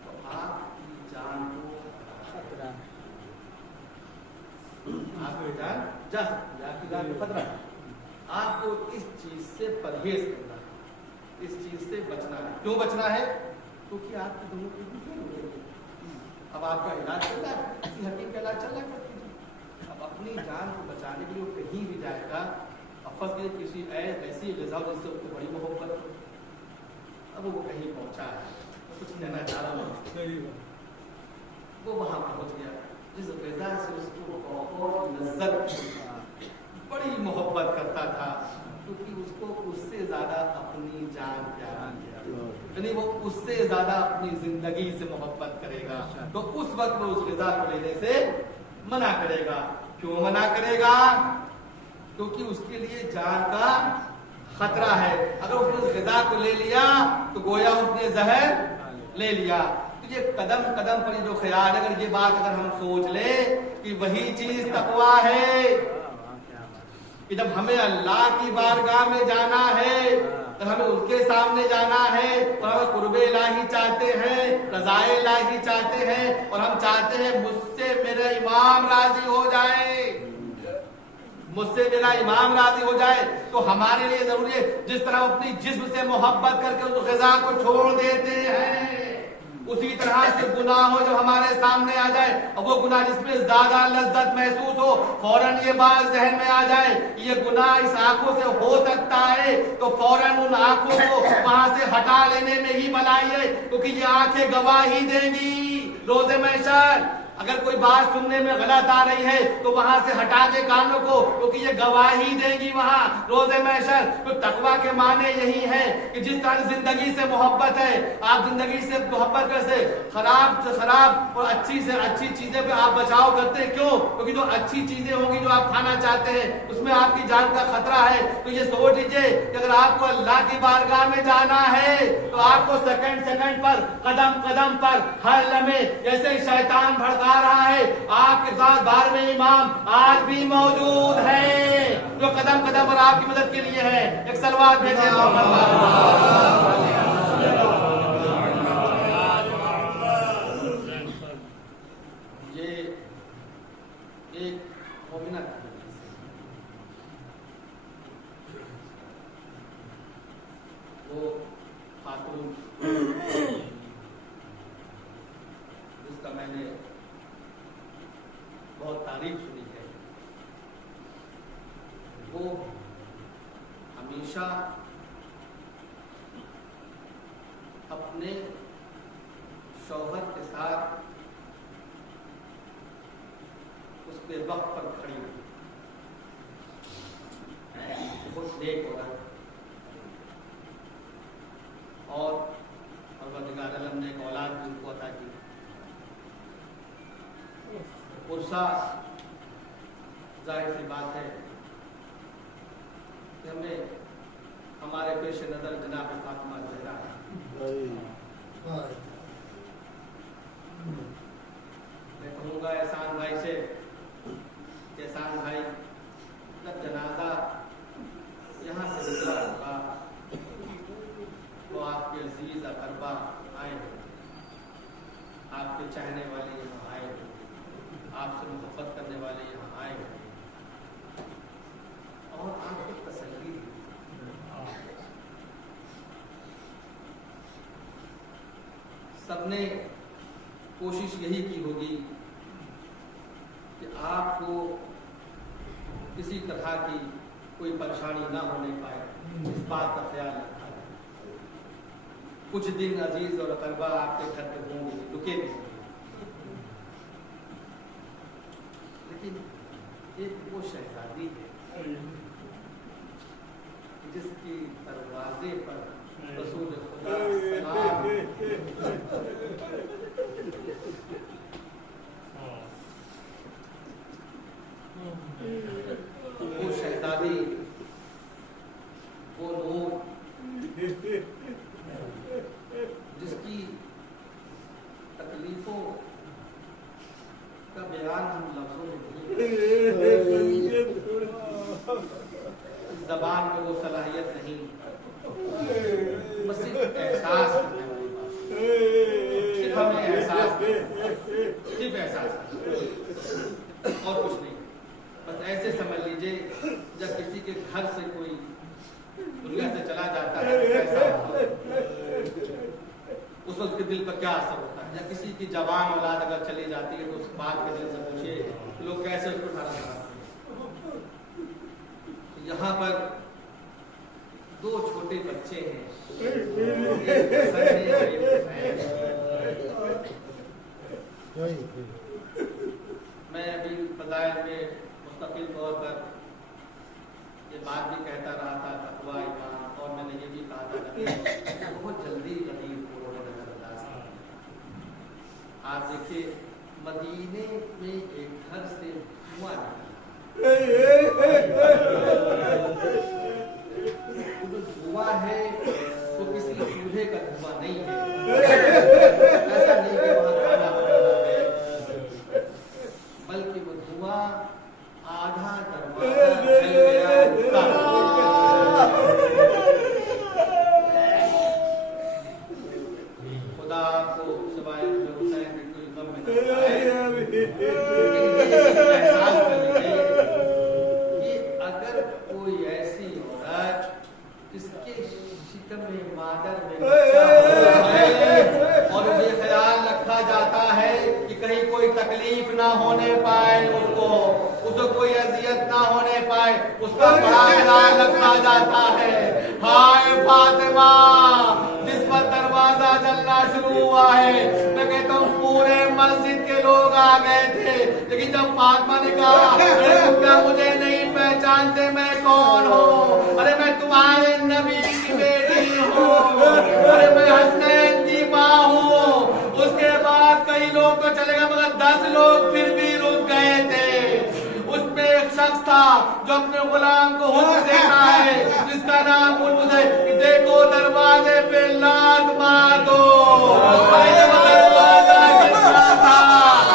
तो आपकी जान को खतरा है, आपकी जान जा सकती है, आपकी जान को खतरा है। आपको इस चीज से परहेज करना है, इस चीज से बचना है। क्यों बचना है? क्योंकि आपकी दोनों पेटी फेल हो गई। अब आपका इलाज चल रहा है, किसी हकीम का इलाज चल रहा है, अब अपनी जान को बचाने के लिए वो कहीं भी जाएगा, फंस गए किसी ऐसी गज़ा जिससे उसको बड़ी मोहब्बत हो, अब वो कहीं पहुंचा है, कुछ कहना चाह रहा हूँ, वो वहां पहुंच गया जिस गज़ा से उसको बहुत लज्जत, बड़ी मोहब्बत करता था, क्योंकि उसको उससे ज्यादा अपनी जान प्यारी है, यानी वो उससे ज्यादा अपनी जिंदगी से मोहब्बत करेगा, तो उस वक्त वो उस गज़ा को लेने से मना करेगा। क्यों मना करेगा? क्योंकि उसके लिए जान का खतरा है। अगर उसने उस ग़िज़ा को ले लिया तो गोया उसने जहर ले लिया। तो ये कदम कदम पर जो ख्याल, अगर ये बात अगर हम सोच ले कि वही चीज तकवा है कि जब हमें अल्लाह की बारगाह में जाना है, तो हमें उनके सामने जाना है और हम कुर्बे इलाही चाहते हैं, रज़ाए इलाही चाहते हैं, और हम चाहते हैं मुझसे मेरे इमाम राजी हो जाए, मुझसे मेरा इमाम राजी हो जाए, तो हमारे लिए जरूरी है जिस तरह अपनी जिस्म से मोहब्बत करके उस ग़िज़ा को छोड़ देते हैं, उसी तरह से गुनाह हो जब हमारे सामने आ जाए और वो गुनाह जिसमें ज्यादा लज्जत महसूस हो, फौरन ये बात जहन में आ जाए ये गुनाह इस आंखों से हो सकता है, तो फौरन उन आंखों को वहां से हटा लेने में ही भलाई है, क्योंकि ये आंखें गवाही देंगी रोज़े महशर। अगर कोई बात सुनने में गलत आ रही है तो वहां से हटा दे कानों को, क्योंकि ये गवाही देंगी वहां रोज़े महशर। तो तकवा के माने यही है कि जिस तरह जिंदगी से मोहब्बत है, आप जिंदगी से मोहब्बत कैसे, खराब से खराब और अच्छी से अच्छी चीजें पे आप बचाव करते हैं। क्यों? क्योंकि जो अच्छी चीजें होंगी जो आप खाना चाहते हैं उसमें आपकी जान का खतरा है। तो ये सोच लीजिए कि अगर आपको अल्लाह की बारगाह में जाना है तो आपको सेकंड सेकंड पर, कदम कदम पर, हर लम्हे जैसे शैतान भड़का रहा है, आपके साथ 12वें इमाम आज भी मौजूद है जो कदम कदम पर आपकी मदद के लिए है। एक सलवात भेजे ये एक मोमिना वो खातून जिसका मैंने बहुत तारीफ सुनी है, वो हमेशा अपने शौहर के साथ उसके वक्त पर खड़ी हुई, बहुत नेक औरत, और परवरदिगार आलम ने एक औलाद भी उनको अता की। पुरसा जाहिर सी बात है कि हमें हमारे पेश नजर जनाब फातिमा ज़हरा है। मैं कहूँगा एहसान भाई से, एहसान भाई जब जनाजा यहाँ से निकला होगा तो आपके अजीज अकरबा आए, आपके चाहने वाले यहाँ आए, आपसे मोहब्बत करने वाले यहाँ आए और आपको तसल्ली दी। सबने कोशिश यही की होगी कि आपको किसी तरह की कोई परेशानी ना होने पाए, इस बात का ख्याल रखा है। कुछ दिन अजीज और अकरबा आपके घर पे होंगे, रुके भी होंगे, लेकिन एक वो शहजादी है जिसकी दरवाजे पर रसूल खुदा सलाम वो शहजादी, वो नूर, जिसकी तकलीफों का बयान हम लफ्जों में ज़बान में वो सलाहियत नहीं, बस सिर्फ एहसास करने वाली बात, सिर्फ हमें एहसास, सिर्फ एहसास और कुछ नहीं। बस ऐसे समझ लीजिए जब किसी के घर से कोई दुनिया से चला जाता है तो कैसा होता है, उस उसके दिल पर क्या असर होता है। या किसी की जवान औलाद अगर चली जाती है तो उस बात के दिल से पूछिए लोग कैसे उसको उठाना चाहते हैं। यहाँ पर दो छोटे बच्चे हैं, मैं अभी फज़ाइल में मुस्तकिल तौर पर ये बात भी कहता रहा था, तक़वा ईमान, और मैंने ये भी कहा था कि बहुत जल्दी नबी उन्होंने नजरअंदाज किया। आप देखिए मदीने में एक घर से धुआं धुआं है तो किसी चूल्हे का धुआं नहीं है, ऐसा नहीं कि वहां खाना बन रहा है, बल्कि वो धुआं आधा दरवाजा जल गया। खुदा आपको सिवाय हुसैन के कोई गम में एहसास कर लीजिए कि अगर कोई ऐसी औरत जिसके शिकम में मादर में बच्चा है और ये ख्याल रखा जाता है कि कहीं कोई तकलीफ ना होने पाए, उसको कोई अजियत ना होने पाए, उसका बड़ा ख्याल रखा जाता है। हाय फातिमा, जिस पर दरवाजा जलना शुरू हुआ है, मैं कहता हूँ पूरे मस्जिद के लोग आ गए थे, लेकिन जब फातिमा ने कहा क्या मुझे नहीं पहचानते मैं कौन हूँ, अरे मैं तुम्हारे नबी की बेटी हूँ, अरे मैं हसनैन की माँ हूँ। उसके बाद कई लोग तो चले गए मगर 10 लोग फिर भी रुक गए थे। उसमें एक शख्स था जो अपने गुलाम को हुक्म देता है, जिसका नाम बुलबुल है, कि देखो दरवाजे पे लात मार दो। अरे जब दरवाजा गिरता था,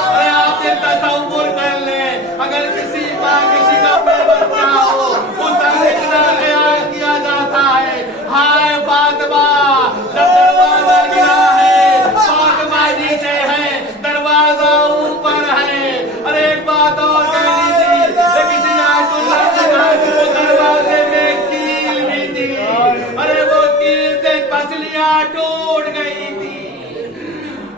अरे आप ये तसव्वुर कर लें, अगर किसी माँ किसी का बच्चा हो, उसका इतना ख्याल किया जाता है। हाय फातिमा, जब दरवाजा गिरा है, फातिमा नीचे है, दरवाजा ऊपर है। अरे एक बात और कहनी थी, दरवाजे में कील भी थी, अरे वो कील से पसलियां टूट गई थी,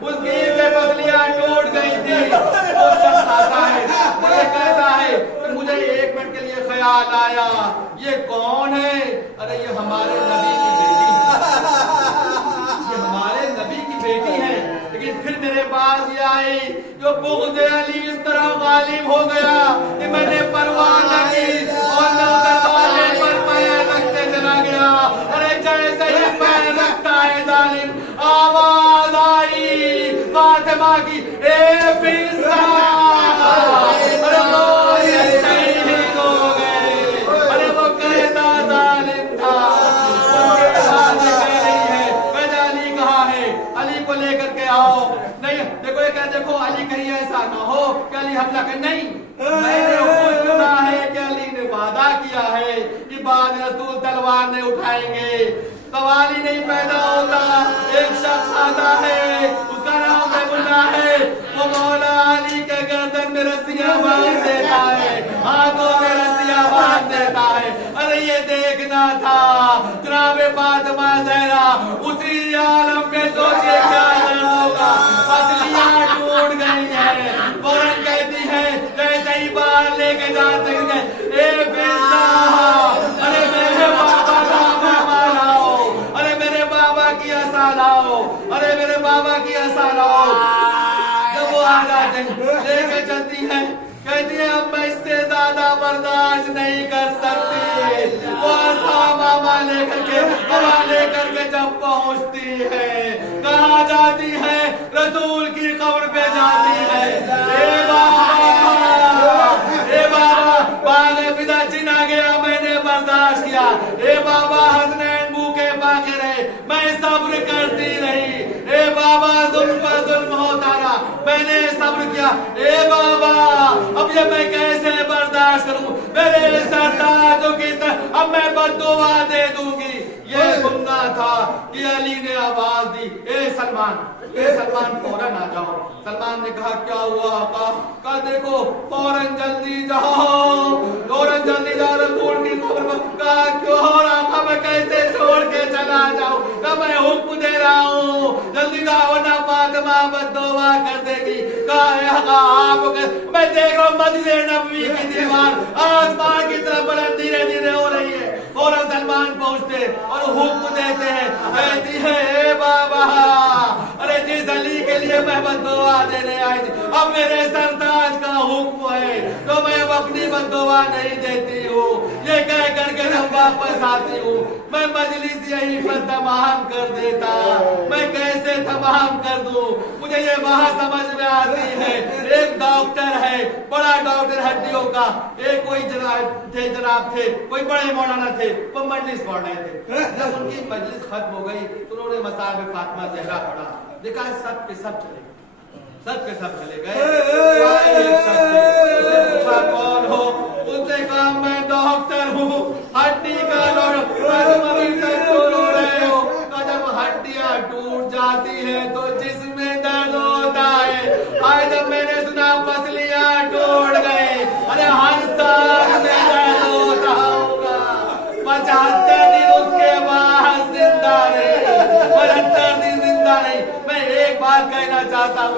उस कील से पसलियां टूट गई थी। वो शख्स आता है, मुझे कहता है कि मुझे 1 मिनट के लिए ख्याल आया ये कौन है, अरे ये हमारे नबी की बेटी है, ये हमारे नबी की बेटी है। लेकिन फिर मेरे पास ये आई जो बुग़्ज़ अली इस तरह गालिब हो गया कि मैंने परवाह न की और मैं दरवाजे पर पैर रखते चला गया। अरे जैसे ही पैर रखता है जालिम, आवाज आई फातिमा की, ए फिज़ा, अरे वो शहीद हो गए। अरे वो कैसा जालिम था। उसके बाद कह रही है मैंने अली कहा है, अली को लेकर के आओ। नहीं देखो ये कह, देखो अली कहीं ऐसा ना हो कि अली हमला करे, नहीं, मैंने खुद सुना है कि अली ने वादा किया है कि बाद रसूल तलवार नहीं उठाएंगे। सवाल ही नहीं पैदा होता, एक शख्स आता है, उसका नाम महबूबा है, वो मौला अली के गर्दन में रस्सियां बांध देता है, हाथों में रस्सियां बांध देता है। अरे ये देखना था जनाबे फातिमा ज़हरा उसी आलम में, सोचिए क्या होगा। पसलियां टूट गई है, फौरन कहती है जैसे ही बाहर लेके जाते हैं, ए फिज़ा, अरे मेरे बाबा का मेहमान आओ, अरे मेरे बाबा की आसा लाओ, अरे मेरे बाबा की आसा लाओ। जब वो आ जाते हैं लेके चलती है, कहती है अब मैं इससे ज्यादा बर्दाश्त नहीं कर सकती। वो आसा मामा लेकर के जब पहुंचती है, कहाँ जाती है, रसूल की कब्र पे जाती है। ए बाबा बाबा जुल्म पर जुल्म होता रहा, मैंने सब्र किया। ए बाबा अब ये मैं कैसे बर्दाश्त करूं, मेरे सरताजों की तरह अब मैं बद्दुआ दे दूंगी। ये सुनना था कि अली ने आवाज दी, ए सलमान फौरन आ जाओ। सलमान ने कहा क्या हुआ? कहा देखो फौरन जल्दी जाओ, फौरन जल्दी जाओ, रसूल की खबर। कहा क्यों रहा, मैं कैसे छोड़ के चला जाऊं? कहा मैं हुक्म दे रहा हूँ जल्दी जाओ ना फातिमा बद्दुआ कर देगी। कहा आप मैं देख रहा हूँ मस्जिद नबवी की दीवार आसमान की तरफ बुलंद धीरे धीरे हो रही है। फौरन सलमान पहुंचते और हुक्म देते हैं, कहती है ए बाबा अरे जिस अली के लिए मैं बद्दुआ देने आई थी अब मेरे सरताज का हुक्म है तो मैं अब अपनी बद्दुआ नहीं देती हूँ। ये कह करके हम वापस आती हूँ। मैं मजलिस यहीं पर तमाम कर देता, मैं कैसे तमाम कर दूं? मुझे ये बात समझ में आती है। एक डॉक्टर है, बड़ा डॉक्टर हड्डियों का, एक कोई जनाब थे कोई बड़े मौलाना थे, वो मजलिस पढ़ रहे थे। जब उनकी मजलिस खत्म हो गई तो उन्होंने मसाब फातिमा ज़हरा पढ़ा, देखा सब के सब चले गए, सब के सब चले गए। उसने पूछा कौन हो? उसने कहा मैं डॉक्टर हूँ, हड्डी का डॉक्टर। तुम अभी तक तो रो रहे हो? जब हड्डियां टूट जाती है तो जिसमें दर्द होता है। आज जब मैंने सुना पसलियां टूट गई, अरे हर साल में दर्द होता होगा। 75 दिन उसके बाद जिंदा नहीं, 75 दिन जिंदा नहीं। मैं एक बात कहना चाहता हूँ,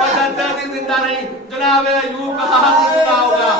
75 दिन जिंदा नहीं। जनाब अय्यूब का आपने सुना होगा,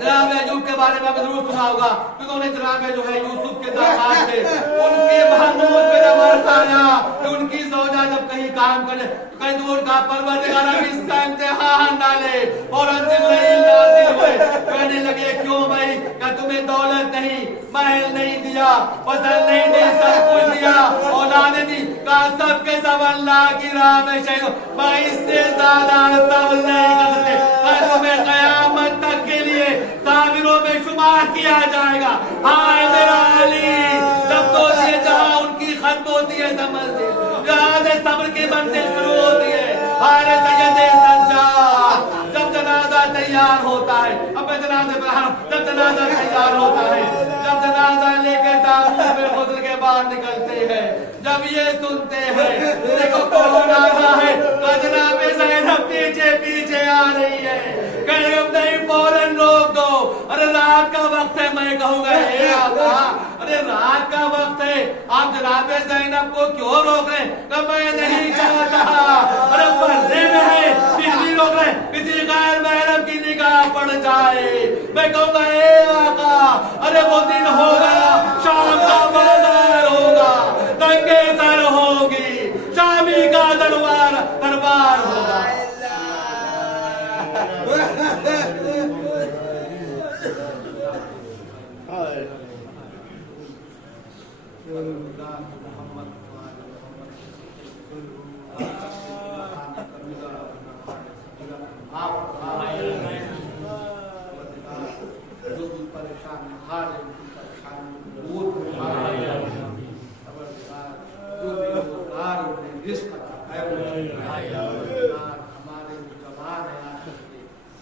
जनाब अय्यूब के बारे में जरूर सुना होगा, क्योंकि उन्हें जनाब जो है यूसुफ के दामाद थे, उनके महमूद पे जब आया कि उनकी सौजा जब कहीं काम करे कहीं दूर का परवरदिगार अब इसका इम्तिहान डाले। और जिब्राइल नाज़िल हुए, कहने लगे क्यों भाई? क्या तुम्हें दौलत नहीं, महल नहीं दिया, फसल नहीं दी, सब कुछ दिया, औलाद दी? कहा सब के सब अल्लाह की राह में शहीद, मैं इससे ज्यादा सब नहीं कर सकते। तुम्हें कयामत तक के लिए साबिरों में शुमार किया जाएगा। हाय मेरा अली, जब सोचिए जहाँ उनकी खत्म होती है मंजिल, जहाँ से सब्र की मंजिल शुरू होती है। हाय सैयदे सज्जाद, जब जनाजा तैयार होता है, अब मैं जनाजे पर जब जनाजा तैयार होता है, जब जनाजा लेकर ताबूत में गुजर के बाहर निकलते हैं, जब ये सुनते हैं देखो कौन आ रहा है, जनाबे ज़ैनब पीछे पीछे आ रही है। कहेंगे नहीं फौरन रोक दो, अरे रात का वक्त है। मैं कहूँगा हे आका, अरे रात का वक्त है, आप जनाबे ज़ैनब को क्यों रोक रहे? मैं नहीं चाहता, अरे पर्दे में है फिर भी रोक रहे, किसी गैर महरम की निगाह पड़ जाए। मैं कहूँगा हे आका, अरे वो दिन होगा, शाम का बाजार होगा, दंगे सर होगी, शामी का दरबार होगा।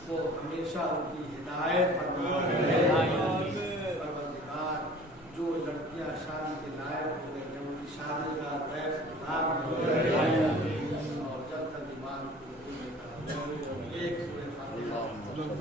वो हमेशा उनकी हिदायत जो लड़कियां शादी के लायक हो गई हैं उनकी शादी का और जब तक ईमान एक सूरत